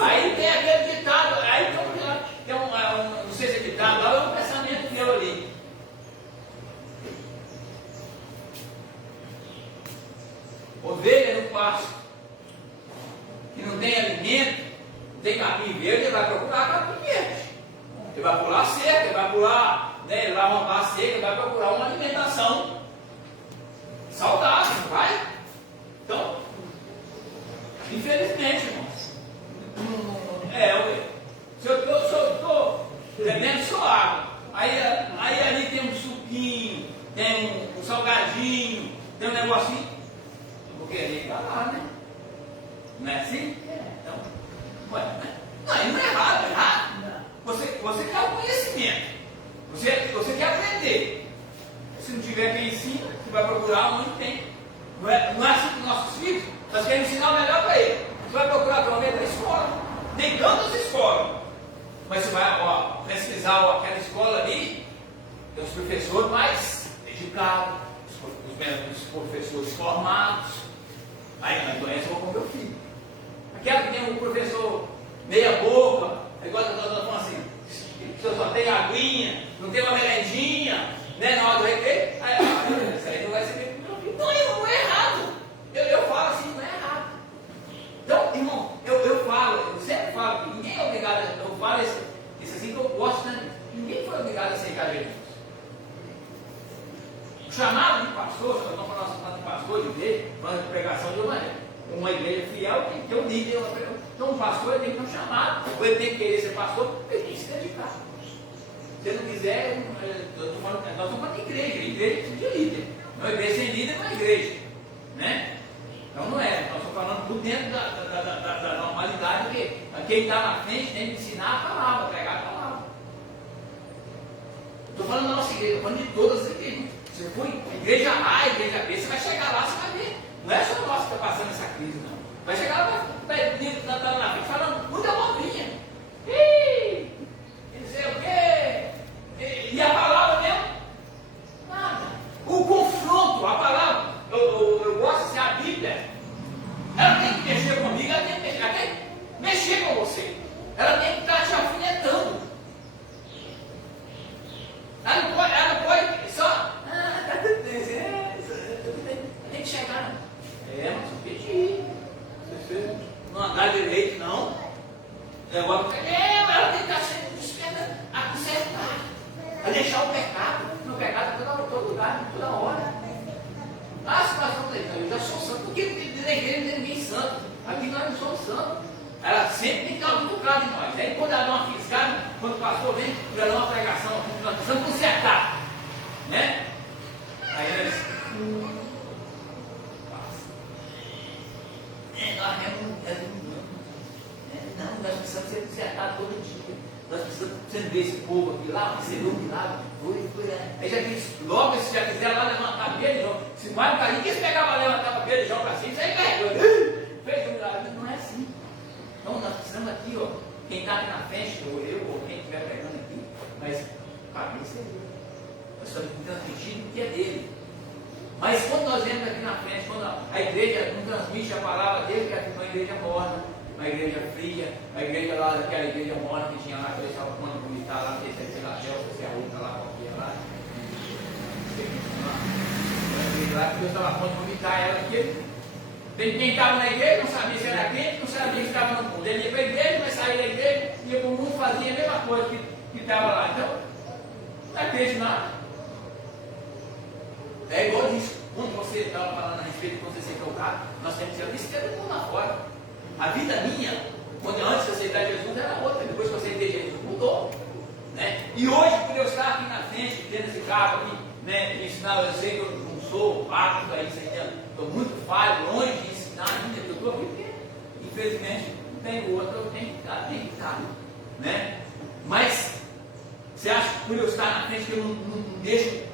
Aí tem aquele ditado, aí tem não sei se é ditado, lá é um pensamento meu ali. Ovelha no pasto, que não tem alimento, não tem capim verde, ele vai procurar capim verde. Ele vai pular a cerca, ele vai pular, né, ele vai montar a cerca, ele vai procurar uma alimentação saudável, não vai? Então, infelizmente, irmãos, se eu estou bebendo só água, aí ali tem um suquinho, tem um salgadinho, tem um negocinho, eu vou querer ficar lá, né? Não é assim? Então, não é errado, é errado. Você quer o conhecimento, você quer aprender. Se não tiver quem ensina, você vai procurar onde tem. Não é assim com nossos filhos, nós queremos ensinar o melhor para ele. Você vai procurar através da escola. Tem tantas escolas, mas você vai pesquisar aquela escola ali, tem os professores mais dedicados, os professores formados. Aí não conhece, eu vou com meu filho. Aquela que tem um professor meia boca, igual eu estou falando assim, só tem aguinha, não tem uma merendinha, né, na hora do recreio, isso aí não vai ser meu filho. Não é errado. Eu falo assim, não é errado. Então, irmão, eu sempre falo que ninguém é obrigado, eu falo isso assim que eu gosto, né? Ninguém foi obrigado a aceitar Jesus. O chamado de pastor, se nós estamos falando de pastor de igreja, falando de pregação de uma igreja fiel, tem que ter um líder. Então, um pastor ele tem que ter um chamado, ou ele tem que querer ser pastor, ele tem que se dedicar. Se ele não quiser, nós estamos falando de igreja precisa de líder. Uma igreja sem líder não é igreja, né? Então não é, nós estamos falando tudo dentro da normalidade, porque quem está na frente tem que ensinar a palavra, pregar a palavra. Estou falando da nossa igreja, estou falando de todas as igrejas. Se eu for igreja A, igreja B, você vai chegar lá, você vai ver. Não é só nós que está passando essa crise, não. Vai chegar lá, está na frente falando muita bobinha. Não sei o quê. E a palavra mesmo? Nada. O confronto, a palavra, eu gosto assim, a Bíblia, ela tem que mexer comigo, ela tem que mexer com você. Ela tem que estar te alfinetando. Ela não pode só. Tem que chegar. Mas eu pedi. Não andar direito, não. Agora, ela tem que estar sempre disposta a consertar, a deixar o pecado. O pecado está em todo lugar, em toda hora. Se nós estamos igreja não tem ninguém santo. Aqui nós não somos santos. Ela sempre tem que dar uma cutucada em nós. Aí quando ela dá uma fiscada, quando o pastor vem, ela dá uma pregação, nós precisamos consertar. Né? Aí ela diz, nós precisamos ser consertados todo dia. Nós precisamos ver esse povo aqui lá, recebeu um milagre. Aí já disse, logo se já quiser lá levantar a beira, se mais cair, quem pegava levantar a beira, joga assim, sai carregando. Fez um milagre. Não é assim. Então nós precisamos aqui, ó, quem está aqui na frente, ou quem estiver pregando aqui, mas cabeça é dele. Nós estamos transmitindo o que é dele. Mas quando nós vemos aqui na frente, quando a igreja não transmite a palavra dele, que é uma igreja morna, uma igreja fria, uma igreja lá, daquela igreja morna que tinha lá, que eu estava quando vomitar lá, que esse é Filadélfia, se é a outra lá, qualquer lá. Lá que Deus estava quando vomitar ela, porque quem estava na igreja não sabia se era crente, não sabia se estava no mundo. Ele ia para a igreja, mas saía da igreja, ia para o mundo, fazia a mesma coisa que estava lá. Então, não é crente nada. É igual isso. Quando você estava falando a respeito de você ser trocado, nós temos que ser isso que é do mundo lá fora. A vida minha, quando antes de aceitar Jesus, era outra. Depois que eu aceitei Jesus, mudou. Né? E hoje, por eu estar aqui na frente, tendo esse carro aqui, né, de ensinar, eu sei que eu não sou apto para isso ainda. Estou muito falho, longe de ensinar ainda, eu estou aqui porque, infelizmente, não tenho outro, eu tenho que estar. Né? Mas, você acha que por eu estar na frente, que eu não deixo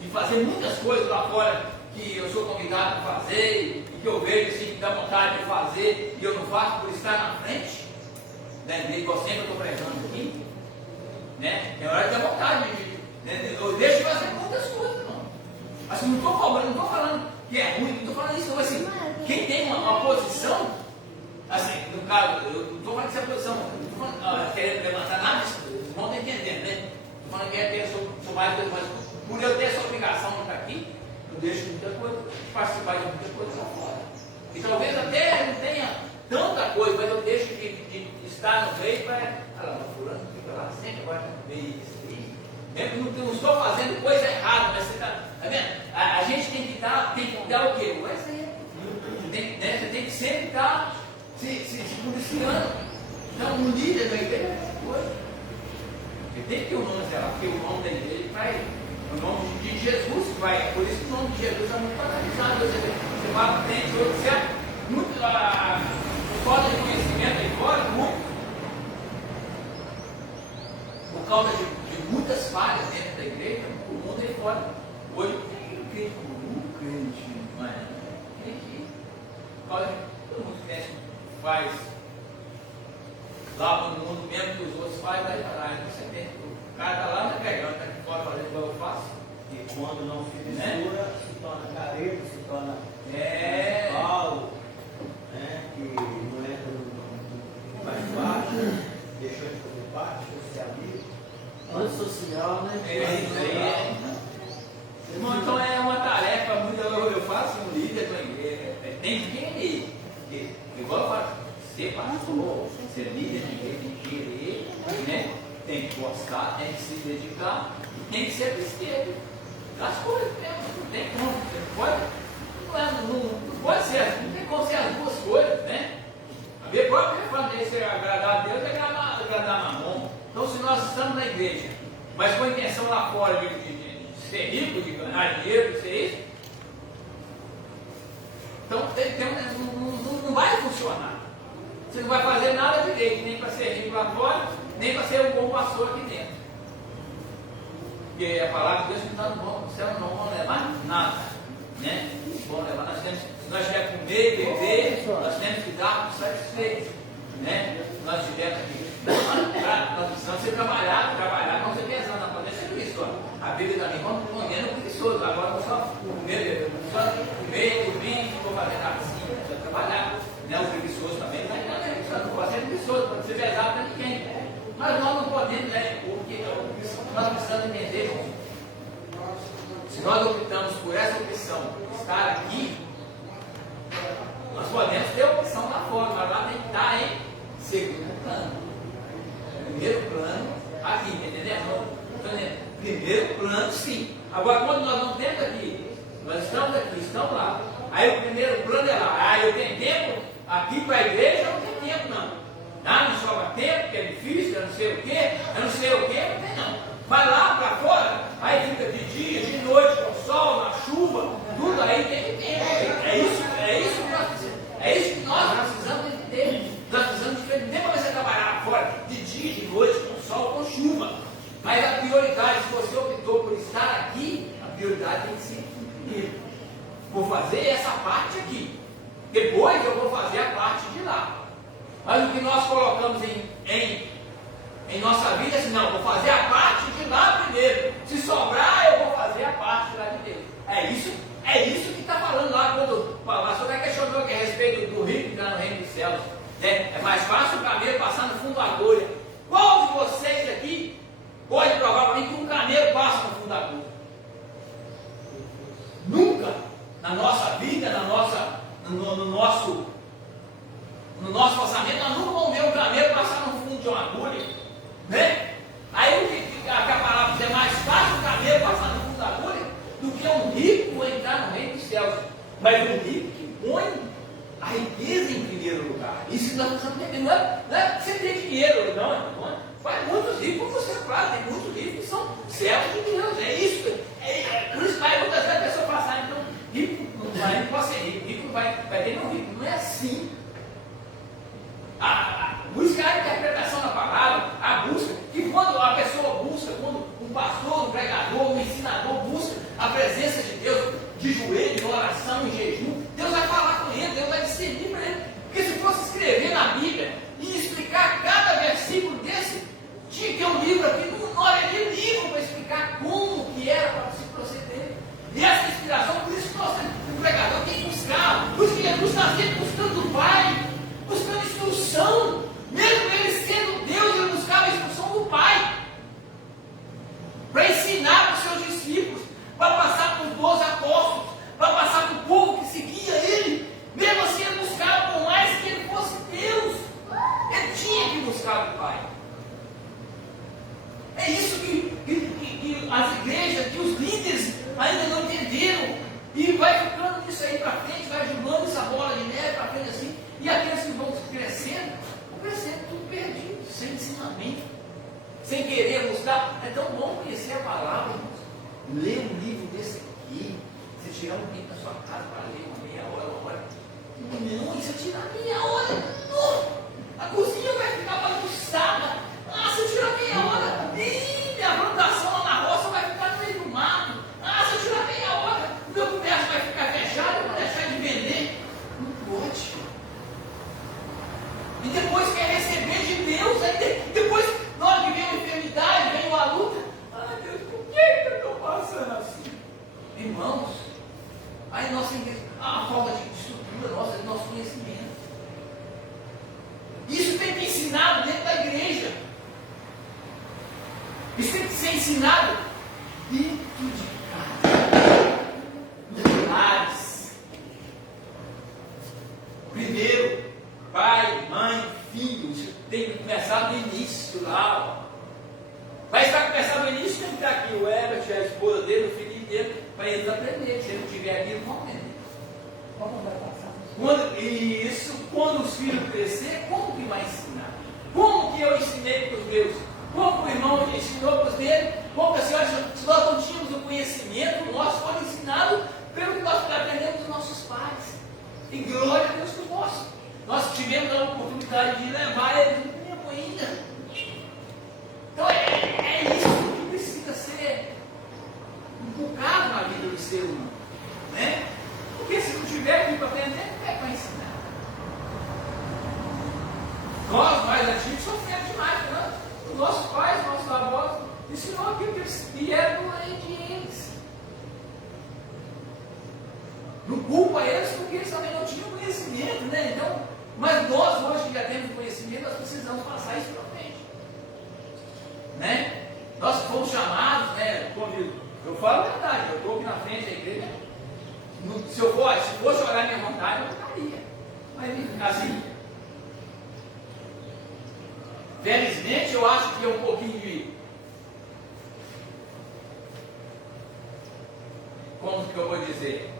de fazer muitas coisas lá fora que eu sou convidado a fazer e que eu vejo assim, que dá vontade de fazer e eu não faço por estar na frente? Né? Igual sempre eu estou pregando aqui. Né? Tem hora que dá vontade né? Eu deixo de fazer muitas coisas, não. Assim, não estou cobrando, não estou falando que é ruim, não estou falando isso, mas assim, quem tem uma posição, assim, no caso, eu não estou falando que essa posição, não estou falando querendo levantar nada, vocês vão entender, né? Estou falando que sou mais coisa, mas por eu ter essa obrigação de estar aqui, eu deixo muita coisa, participar de muita coisa lá fora. E talvez até não tenha tanta coisa, mas eu deixo de estar no meio para. Ah lá, o fulano fica lá sempre, agora no meio disso aí. Eu não estou fazendo coisa errada, mas você está. Tá vendo? A gente tem que dar o quê? O exemplo. Você tem que sempre estar se policiando. Então, um líder da igreja é essa coisa. Você tem que ter o nome dela, porque o nome da igreja vai. O nome de Jesus vai. Por isso que o nome de Jesus é muito banalizado. Você vai para frente, outro certo. Muito. Falta de conhecimento aí fora, muito. Por causa de muitas falhas dentro da igreja, o mundo aí fora. Hoje tem crente como crente, mas tem que. Por causa de todo mundo que faz lá no mundo mesmo que os outros fazem, vai para lá. Você tem. O cara está lá, está pegando, está aqui fora fazendo igual eu faço. E quando não se mistura, se torna careta, se torna Paulo, né? Que não entra no mais baixo, deixou de fazer parte, de ser amigo. Antissocial, né? Irmão, então é uma tarefa muito. Eu faço um líder da igreja. Tem que querer. Igual eu faço, ser pastor, ser líder da igreja, tem que querer, né? Tem que gostar, tem que se dedicar, tem que ser besteiro das coisas mesmo. Não tem como. Não pode ser, não tem como ser as duas coisas, né? A minha própria família ser agradar a Deus é agradar a Mamon. Então, se nós estamos na igreja, mas com a intenção lá fora de ser rico, de ganhar dinheiro, de ser isso, então não vai funcionar. Você não vai fazer nada direito, nem para ser rico lá fora, nem para ser um bom pastor aqui dentro. Porque a palavra de Deus que está no bom, o céu não vão levar nada. Né? Bom levar, se nós tivermos que comer, beber, nós temos que dar satisfeitos. Né? Nós tivermos aqui. Nós precisamos ser trabalhar, não ser pesando na pandemia, sempre isso. A Bíblia da minha irmã respondendo preguiçoso. Agora não só comer, dormir, estou fazendo assim, precisa trabalhar. Né? O preguiçoso também, não pode ser preguiçoso, pode ser pesado para ninguém. Mas nós não podemos, né? Porque nós precisamos entender, irmão. Se nós optamos por essa opção, estar aqui, nós podemos ter opção lá fora, mas lá tem que estar em segundo plano. Primeiro plano, aqui, entendeu? Primeiro plano, sim. Agora, quando nós não temos aqui, nós estamos aqui, estamos lá, Aí o primeiro plano é lá, eu tenho tempo aqui para a igreja, eu não tenho tempo não. Não sobra tempo, que é difícil, eu não sei o quê, não tem não. Vai lá para fora, aí fica de dia, de noite, com sol, na chuva, tudo aí tem tempo. É isso que nós precisamos entender. Nós precisamos de tempo para você trabalhar lá fora, de dia, de noite, com sol, com chuva. Mas a prioridade, se você optou por estar aqui, a prioridade tem que ser primeiro. Vou fazer essa parte aqui. Depois eu vou fazer a parte de lá. Mas o que nós colocamos em nossa vida é assim, não, vou fazer a parte de lá primeiro. Se sobrar, eu vou fazer a parte de lá de Deus. É isso que está falando lá quando o pastor até questionou que é a respeito do rico que está no reino dos céus. É mais fácil o camelo passar no fundo da agulha. Qual de vocês aqui pode provar para mim que um camelo passa no fundo da agulha? Nunca na nossa vida, no nosso orçamento, nós nunca vamos ver um camelo passar no fundo de uma agulha, né? Aí o que a palavra diz, é mais fácil o camelo passar no fundo da agulha do que um rico entrar no reino dos céus. Mas um rico que põe a riqueza em primeiro lugar. Isso que nós precisamos entender. Não é você ter dinheiro, não é? Mas muitos ricos, como você fala, tem muitos ricos que são servos de Deus. É isso. Por isso vai muitas vezes a pessoa passar, então, rico não pode ser rico, rico não vai ter não rico. Não é assim. Buscar a interpretação da palavra, a busca, que quando a pessoa busca, quando um pastor, um pregador, um ensinador busca a presença de Deus, de joelho, em oração, em jejum, Deus vai falar com ele, Deus vai discernir para ele. Porque se fosse escrever na Bíblia e explicar cada versículo desse, tinha que ter um livro aqui, não era de livro para explicar como que era para se proceder. E essa inspiração, por isso que nós, o pregador tem que buscar, por isso que Jesus está sempre buscando o Pai, buscando instrução. Mesmo ele sendo Deus, ele buscava a instrução do Pai para ensinar para os seus discípulos, para passar para os 12 apóstolos, para passar para o povo que seguia ele. Mesmo assim ele buscava, por mais que ele fosse Deus, ele tinha que buscar o Pai. É isso que as igrejas, que os líderes ainda não entenderam, e vai ficando isso aí para frente, vai jogando essa bola de neve para frente assim, e aqueles que vão crescendo tudo perdido, sem ensinamento, sem querer buscar. É tão bom conhecer a palavra, irmãos. Ler um livro desse aqui, você tirar um tempo da sua casa para ler uma meia hora, uma hora. Não, você tirar meia hora, a cozinha vai ficar bagunçada. Se eu tirar meia hora, minha plantação lá na roça vai ficar no meio do mato. Se eu tirar meia hora, o meu comércio vai ficar fechado, eu vou deixar de vender. Não pode. E depois quer receber de Deus, aí depois, na hora que vem a enfermidade, vem a luta, Deus, por que eu estou passando assim? Irmãos, aí a falta de estrutura nossa, de nosso conhecimento. Isso tem que ser ensinado dentro da igreja. Isso tem que ser ensinado dentro de casa, nos lares. Primeiro, pai, mãe, filho, isso tem que começar no início lá. Mas para começar no início, tem que estar aqui o Herbert, a esposa dele, o filho dele, para eles aprenderem. Se ele não estiver aqui, não vão aprender. Como vai passar? Quando os filhos crescer, como que vai ensinar? Como que eu ensinei para os meus? Como o irmão ensinou para os dele? Como que a senhora, se nós não tínhamos o conhecimento, nós fomos ensinados pelo que nós aprendemos dos nossos pais. E glória a Deus por nós tivemos a oportunidade de levar eles no tempo ainda. Então é isso que precisa ser inculcado na vida do ser humano, né? Porque se não tiver aqui para aprender, não é para ensinar. Nós, mais antigos, sofremos demais, né? Os nossos pais, nossos avós, ensinou aquilo que eles vieram do lei de eles. Não culpa eles porque eles também não tinham conhecimento, né? Então, mas nós hoje que já temos conhecimento, nós precisamos passar isso para frente. Né? Nós fomos chamados, né? Eu falo a verdade, eu estou aqui na frente da igreja. Se fosse olhar minha vontade, eu ficaria. Mas assim, felizmente eu acho que é um pouquinho de. Como que eu vou dizer?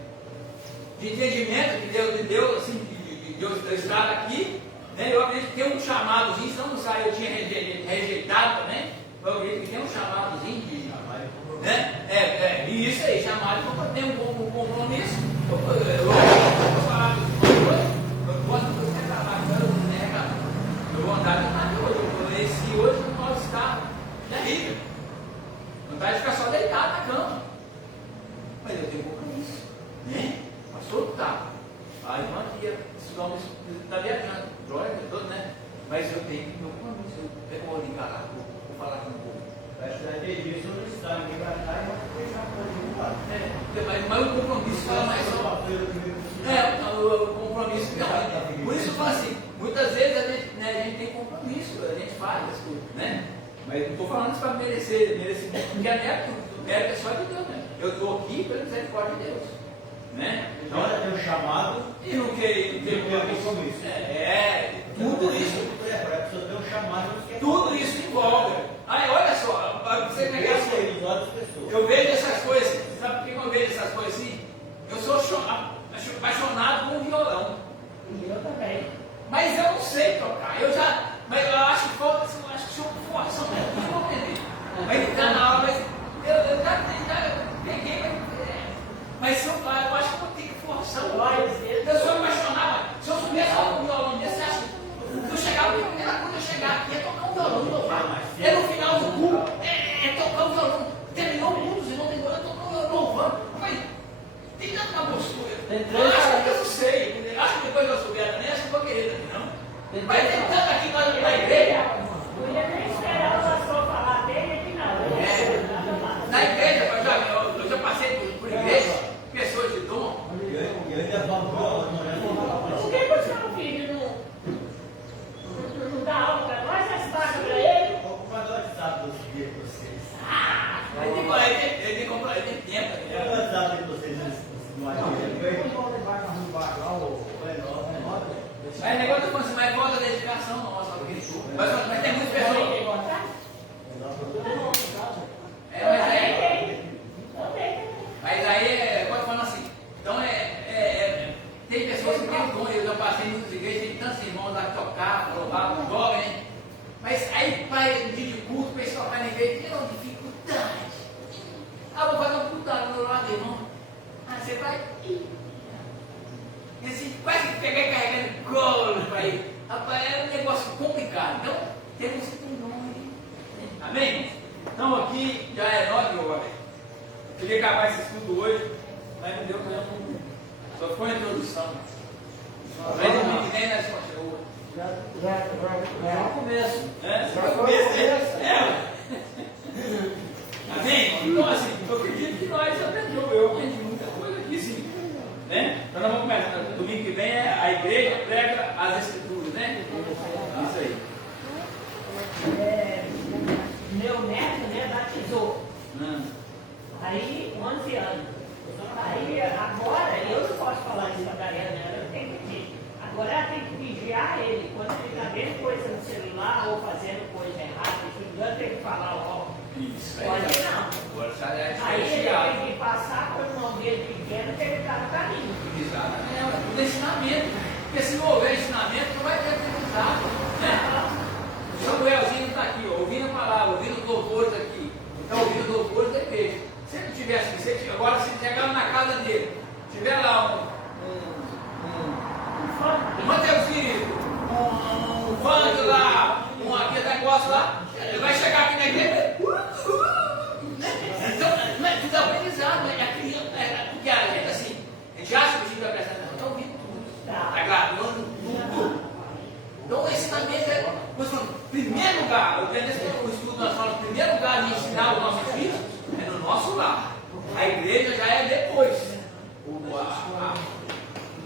de entendimento que Deus me deu, assim, de Deus estar aqui, né? Eu acredito que tem um chamadozinho, senão não sai, eu tinha rejeitado também, eu acredito que tem um chamadozinho de, né? E isso aí, chamado, tem um compromisso. Eu vou falar eu gosto de você trabalhar, eu vou vontade de estar hoje, eu conheci hoje no nosso estado, terrível. Vontade de ficar só deitado na cama. Mas eu tenho compromisso, né? Pastor, tá. A irmã ia estudar um está viajando, glória a Deus, né? Mas eu tenho meu compromisso, eu vou encarar, vou falar com o povo. Vai estudar disso, eu não estudar, ninguém vai estar e vai fechar para mim. Mas o compromisso fala mais só. O compromisso realmente. Por isso eu falo assim, muitas vezes a gente tem compromisso, a gente faz as coisas, né? Mas não estou falando isso para merecer, porque a mérito é só de Deus, né? Eu estou aqui pela misericórdia de Deus, né? Então ela tem um chamado e não quer compromisso. Tudo isso. A pessoa tem um chamado, tudo isso envolve. Aí olha só, para você pegar assim, eu vejo essas coisas, sabe por que eu vejo essas coisas assim? Eu sou apaixonado por um violão. E eu também. Mas eu não sei tocar. Mas eu acho que falta, acho que sou forção, não vou aprender. Mas está na aula, mas eu já peguei, mas eu acho que eu vou ter que forçar o ar. Eu sou apaixonado, se eu soubesse um violão desse, você acha que eu chegava, a primeira coisa eu chegar aqui é tocar um violão, louvar. É no final do culto, é tocar um violão. Terminou o culto, os irmãos tem agora tocar um violão, louvando. Mas tem tanta uma postura. Eu acho que eu não sei, acho que depois que eu souber também, acho que eu vou querer também, não? Mas tem tanto aqui na igreja. Eu ia nem esperar o pastor falar dele aqui não. Na igreja, eu já passei por igreja, pessoas de dom. Por que você não filho não dá aula para nós, você paga para ele? Quando o WhatsApp dos dias para vocês? Ele tem tempo. Quando o WhatsApp de vocês não Aí o negócio tá falando assim, mas volta a dedicação nossa. Mas tem muitas pessoas. Mas aí, pode falar assim. Então tem pessoas que têm dom, eu já passei em muitas igrejas, tem tantos irmãos lá que tocavam, louvavam, jovem. Mas aí, pai, no dia de culto, o pessoal vai na igreja, tem uma dificuldade. Vou fazer um culto do meu lado, irmão. Você vai. E assim, quase que peguei carregando colo para ir. Rapaz, é um negócio complicado. Então, temos que ter um nome. Amém? Então, aqui já é 9 horas. Eu queria acabar esse estudo hoje, mas não deu tempo. Só foi a introdução. Mas domingo que vem nós continuamos. Já começo. Só começo, né? Amém? Então, assim, eu acredito que nós aprendemos. Eu aprendi muita coisa aqui, sim. Né? Então, nós vamos começar. Domingo que vem a igreja prega as escrituras, né? Isso aí. Meu neto, batizou. Aí, 11 anos. Aí, agora, eu não posso falar isso pra galera, né? Eu tenho que pedir. Agora, ela tem que vigiar ele. Quando ele está vendo coisa no celular ou fazendo coisa errada, estudando, tem que falar logo. Isso. Pode não. Aí ele tem que passar por um dele pequeno que ele está no caminho. Exatamente. O ensinamento. Porque se não houver ensinamento, não vai ter aprendizado. Né? O Samuelzinho está aqui, ó, ouvindo a palavra, ouvindo os louvores aqui. Está ouvindo os louvores da igreja. Se ele tivesse, agora se chegar na casa dele, tiver lá um Mateuzinho, um funk lá, aquele negócio lá, ele vai chegar aqui na igreja. Então, não é tudo aprendizado, né? A criança, porque a gente assim, a gente acha que o filho vai prestar atenção, está ouvindo tudo, está gravando tudo. Então o ensinamento é, em primeiro lugar, o estudo nós falamos, em primeiro lugar de ensinar os nossos filhos é no nosso lar. A igreja já é depois.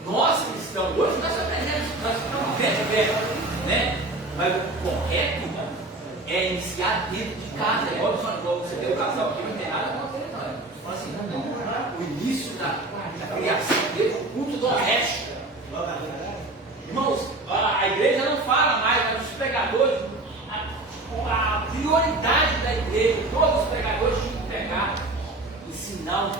Nós cristãos, hoje nós aprendemos, nós estamos vendo, né? Mas o correto é iniciar dentro de casa. É igual você tem o casal aqui, não tem nada contra ele, não. Fala assim, o início da criação dele, o culto doméstico. Irmãos, a igreja não fala mais, mas os pregadores, a prioridade da igreja, todos os pregadores tinham que pegar, ensinar os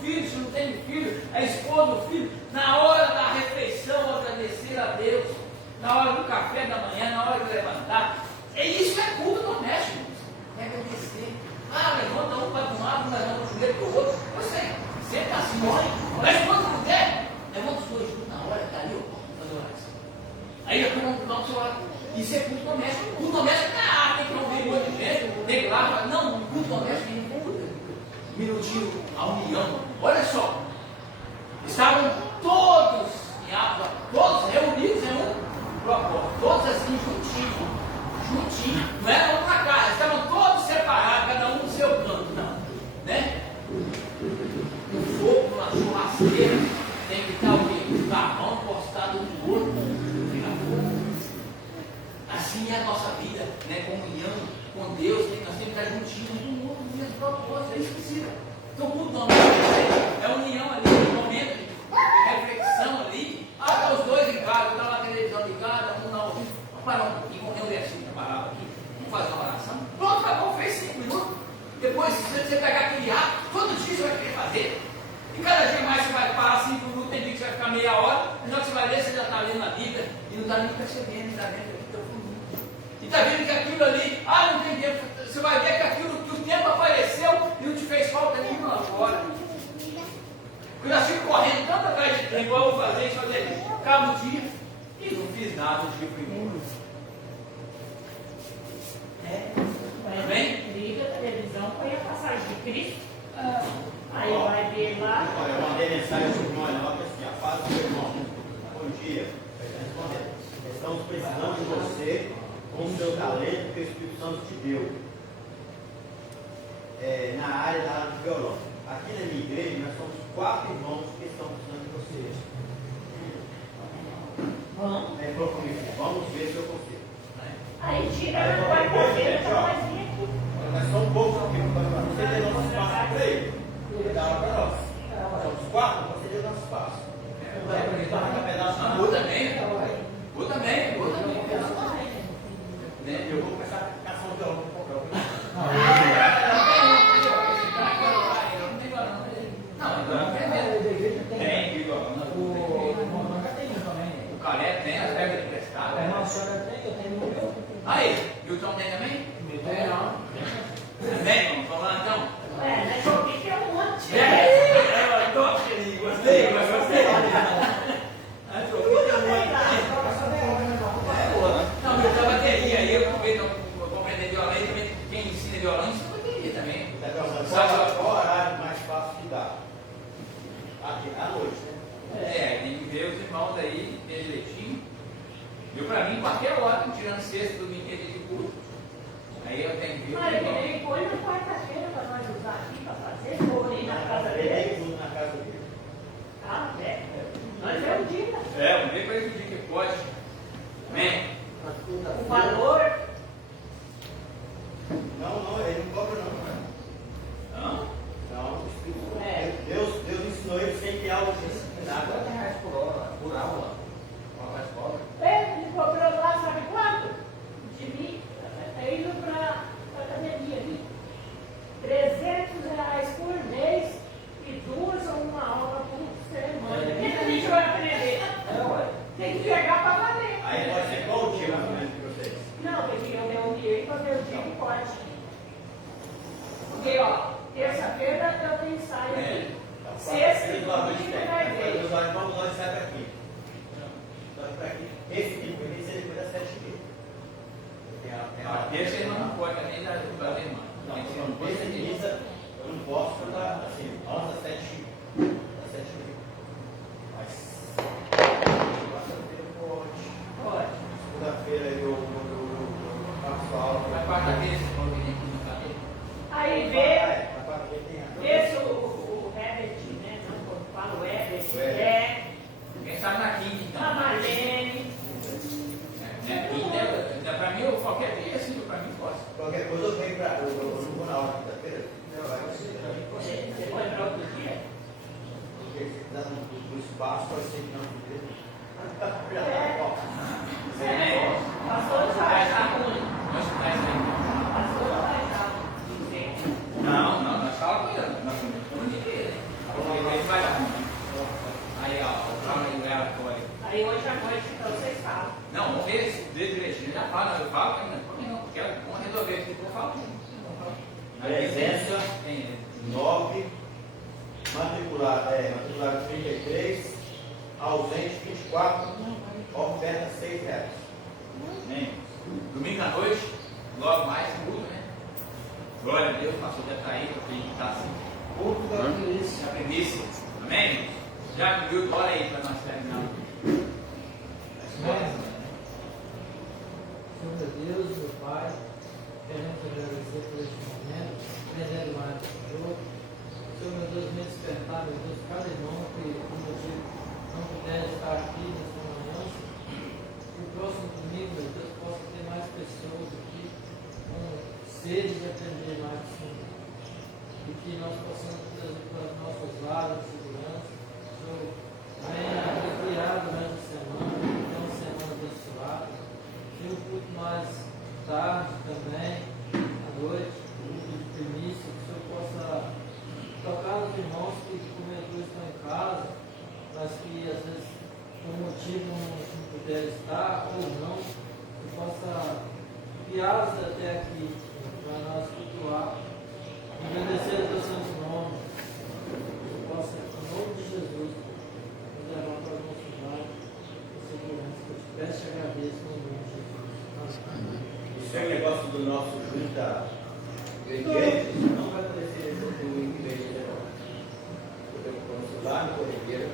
filhos, se não tem filho, a esposa, o filho, na hora da refeição, agradecer a Deus, na hora do café da manhã, na hora de levantar. Isso é culto doméstico. É agradecer. Levanta um para um lado, levanta o joelho para o outro. Você senta assim, olha, mas quando puder, levanta os dois juntos na hora, está ali, fazer oração. Aí eu pergunto para o seu lado, isso é culto doméstico. Culto doméstico não é tem que ouvir um monte de gente, tem que ir lá, não, culto doméstico é minutinho, a união. Olha só, estavam todos reunidos em um propósito, todos assim juntinhos, não era um para cá, estavam todos separados, cada um no seu canto, não, né? O fogo na churrasqueira tem que estar o quê? O carvão postado no outro, pegar fogo. Assim é a nossa vida, né? Comunhão com Deus, nós temos que estar juntinhos um com o outro, no mesmo propósito, é isso que precisa. Então, o culto é união ali, um momento de reflexão ali. Tá os dois em casa, tá lá a televisão ligada, um não. Vamos parar um pouquinho, vamos ler um versículo da palavra aqui, vamos fazer uma oração. Pronto, acabou, fez 5 minutos. Depois, se você pegar aquele ato, todo dia você vai querer fazer. E cada dia mais você vai parar 5 minutos, tem dia que você vai ficar meia hora, mas na hora que você vai ler, você já está lendo a Bíblia e não está nem percebendo, está vendo aqui teu fundo. E está vendo que aquilo ali, não tem tempo. Você vai ver que aquilo que o tempo apareceu e não te fez falta nenhuma agora. Eu já fico correndo tanto atrás de tempo, eu vou fazer isso, acaba o dia e não fiz nada, o dia foi embora. Liga a televisão, põe a passagem de Cristo. Aí vai ver lá. Olha, eu mandei mensagem para o irmão, anota assim, a paz do irmão. Bom dia. Estamos precisando de você com o seu talento que o Espírito Santo te deu. Na área da aula de violão. Aqui na minha igreja nós somos 4 irmãos que estão precisando de você. Ele falou comigo, vamos ver se eu consigo. Aí tira na quarta-feira para nós vir aqui. Nós somos poucos aqui, para você ter nosso espaço para ele. Ele dá para nós. Somos 4, você deu nosso espaço. Eu também. Eu vou começar a caçar um violão para comprar. O Calé tem as regras emprestadas. Aí, e o Tom tem também? Também, vamos falar então? Mas eu vi que é um monte. Gostei. Não, eu estava bateria, aí eu vou aprender violão, e também quem ensina violão ensina bateria também. Qual o horário mais fácil que dá? Aqui, à noite, né? Tem que ver os irmãos aí, ver direitinho. Eu, para mim, qualquer hora, tirando sexta, domingo, de curso. Aí eu tenho que ver. Mas ele põe na quarta-feira para nós usar aqui para fazer, ou ali na casa dele. Tudo na casa dele. Nós é o dia. Vamos ver para ele pedir que pode. Amém? O valor. Não, ele não cobra não. Não? Não, Deus ensinou ele sem ter aula de nada. R$50 por aula. Uma escola. Ele cobrou lá, sabe quanto? De mim, indo para a academia ali. R$300 por mês e 2 ou 1 aula por semana. O que a gente vai aprender? Tem que pegar para valer. Aí pode ser qual o dia mais ou menos de vocês? Não, tem que eu reunir e fazer o dia que pode. Porque, terça-feira eu tenho ensaio aqui. Sexta e domingo vai ver. Vamos lá, sai para aqui. Sai para aqui. Esse tipo, ele foi das 7h30. Terça ele não pode nem dar para a irmã. Não, esse missa eu não posso cantar assim, 11 às 7h30. Mas quarta-feira pode. Segunda-feira eu faço aula. Vai quarta-feira, você pode vir aqui no cabelo. Aí vê se o Herbert, né? Não, quando falo Herbert, Quem sabe na quinta, então. a Marlene. Quinta, para mim, qualquer dia, assim, para mim, posso. Qualquer coisa eu venho para. Eu não vou na hora quinta-feira. Você pode para outro dia? Porque se dá no espaço, pode ser que não me Pastor vai estar ruim. Vamos estudar isso aí. Pastor vai estar ruim. Não, na sala, nós estamos de quê? Matriculado 33, ausente 24, oferta R$6. Amém. Domingo à noite, logo mais, tudo, né? Glória a Deus, o pastor já está aí, porque a gente está assim. Culto da primícia. Já primícia. Amém? Já pediu, olha aí para nós terminarmos. Senhor meu Deus, meu Pai, queremos agradecer por este momento, aprendendo mais do Senhor. Senhor meu Deus, me despertar, meu Deus, cada irmão que por motivo não puder estar aqui nesta manhã, que o próximo domingo, meu Deus, possa ter mais pessoas aqui com sede de aprender mais do Senhor. E que nós possamos trazer para os nossos lares, segurança. Senhor, venha recriar durante a semana, que é uma semana abençoada. Tem um culto mais tarde também, à noite, culto de primícia, que o Senhor possa tocar nos irmãos que porventura estão em casa, mas que às vezes por um motivo não puder estar ou não, que possa guiá-los até aqui, para nós cultuar, agradecer o teu santo nome, que possa, em nome de Jesus, nos levar para o nosso lar, com segurança, que eu te peço e agradeço no nome de Jesus. Isso é um negócio do nosso junta ingredientes, não vai acontecer no domingo que vem, né? Eu vou lá no corredeiro,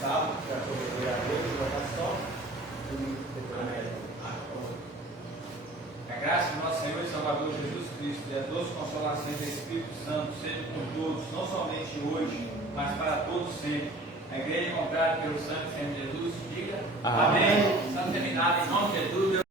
sábado, para a corredeira a Deus, vai estar só domingo que A graça do nosso Senhor e Salvador Jesus Cristo e as doces consolações do Espírito Santo sejam com todos, não somente hoje, mas para todos sempre. A igreja comprada pelo sangue de Jesus, diga amém. Estamos terminados em nome de Jesus.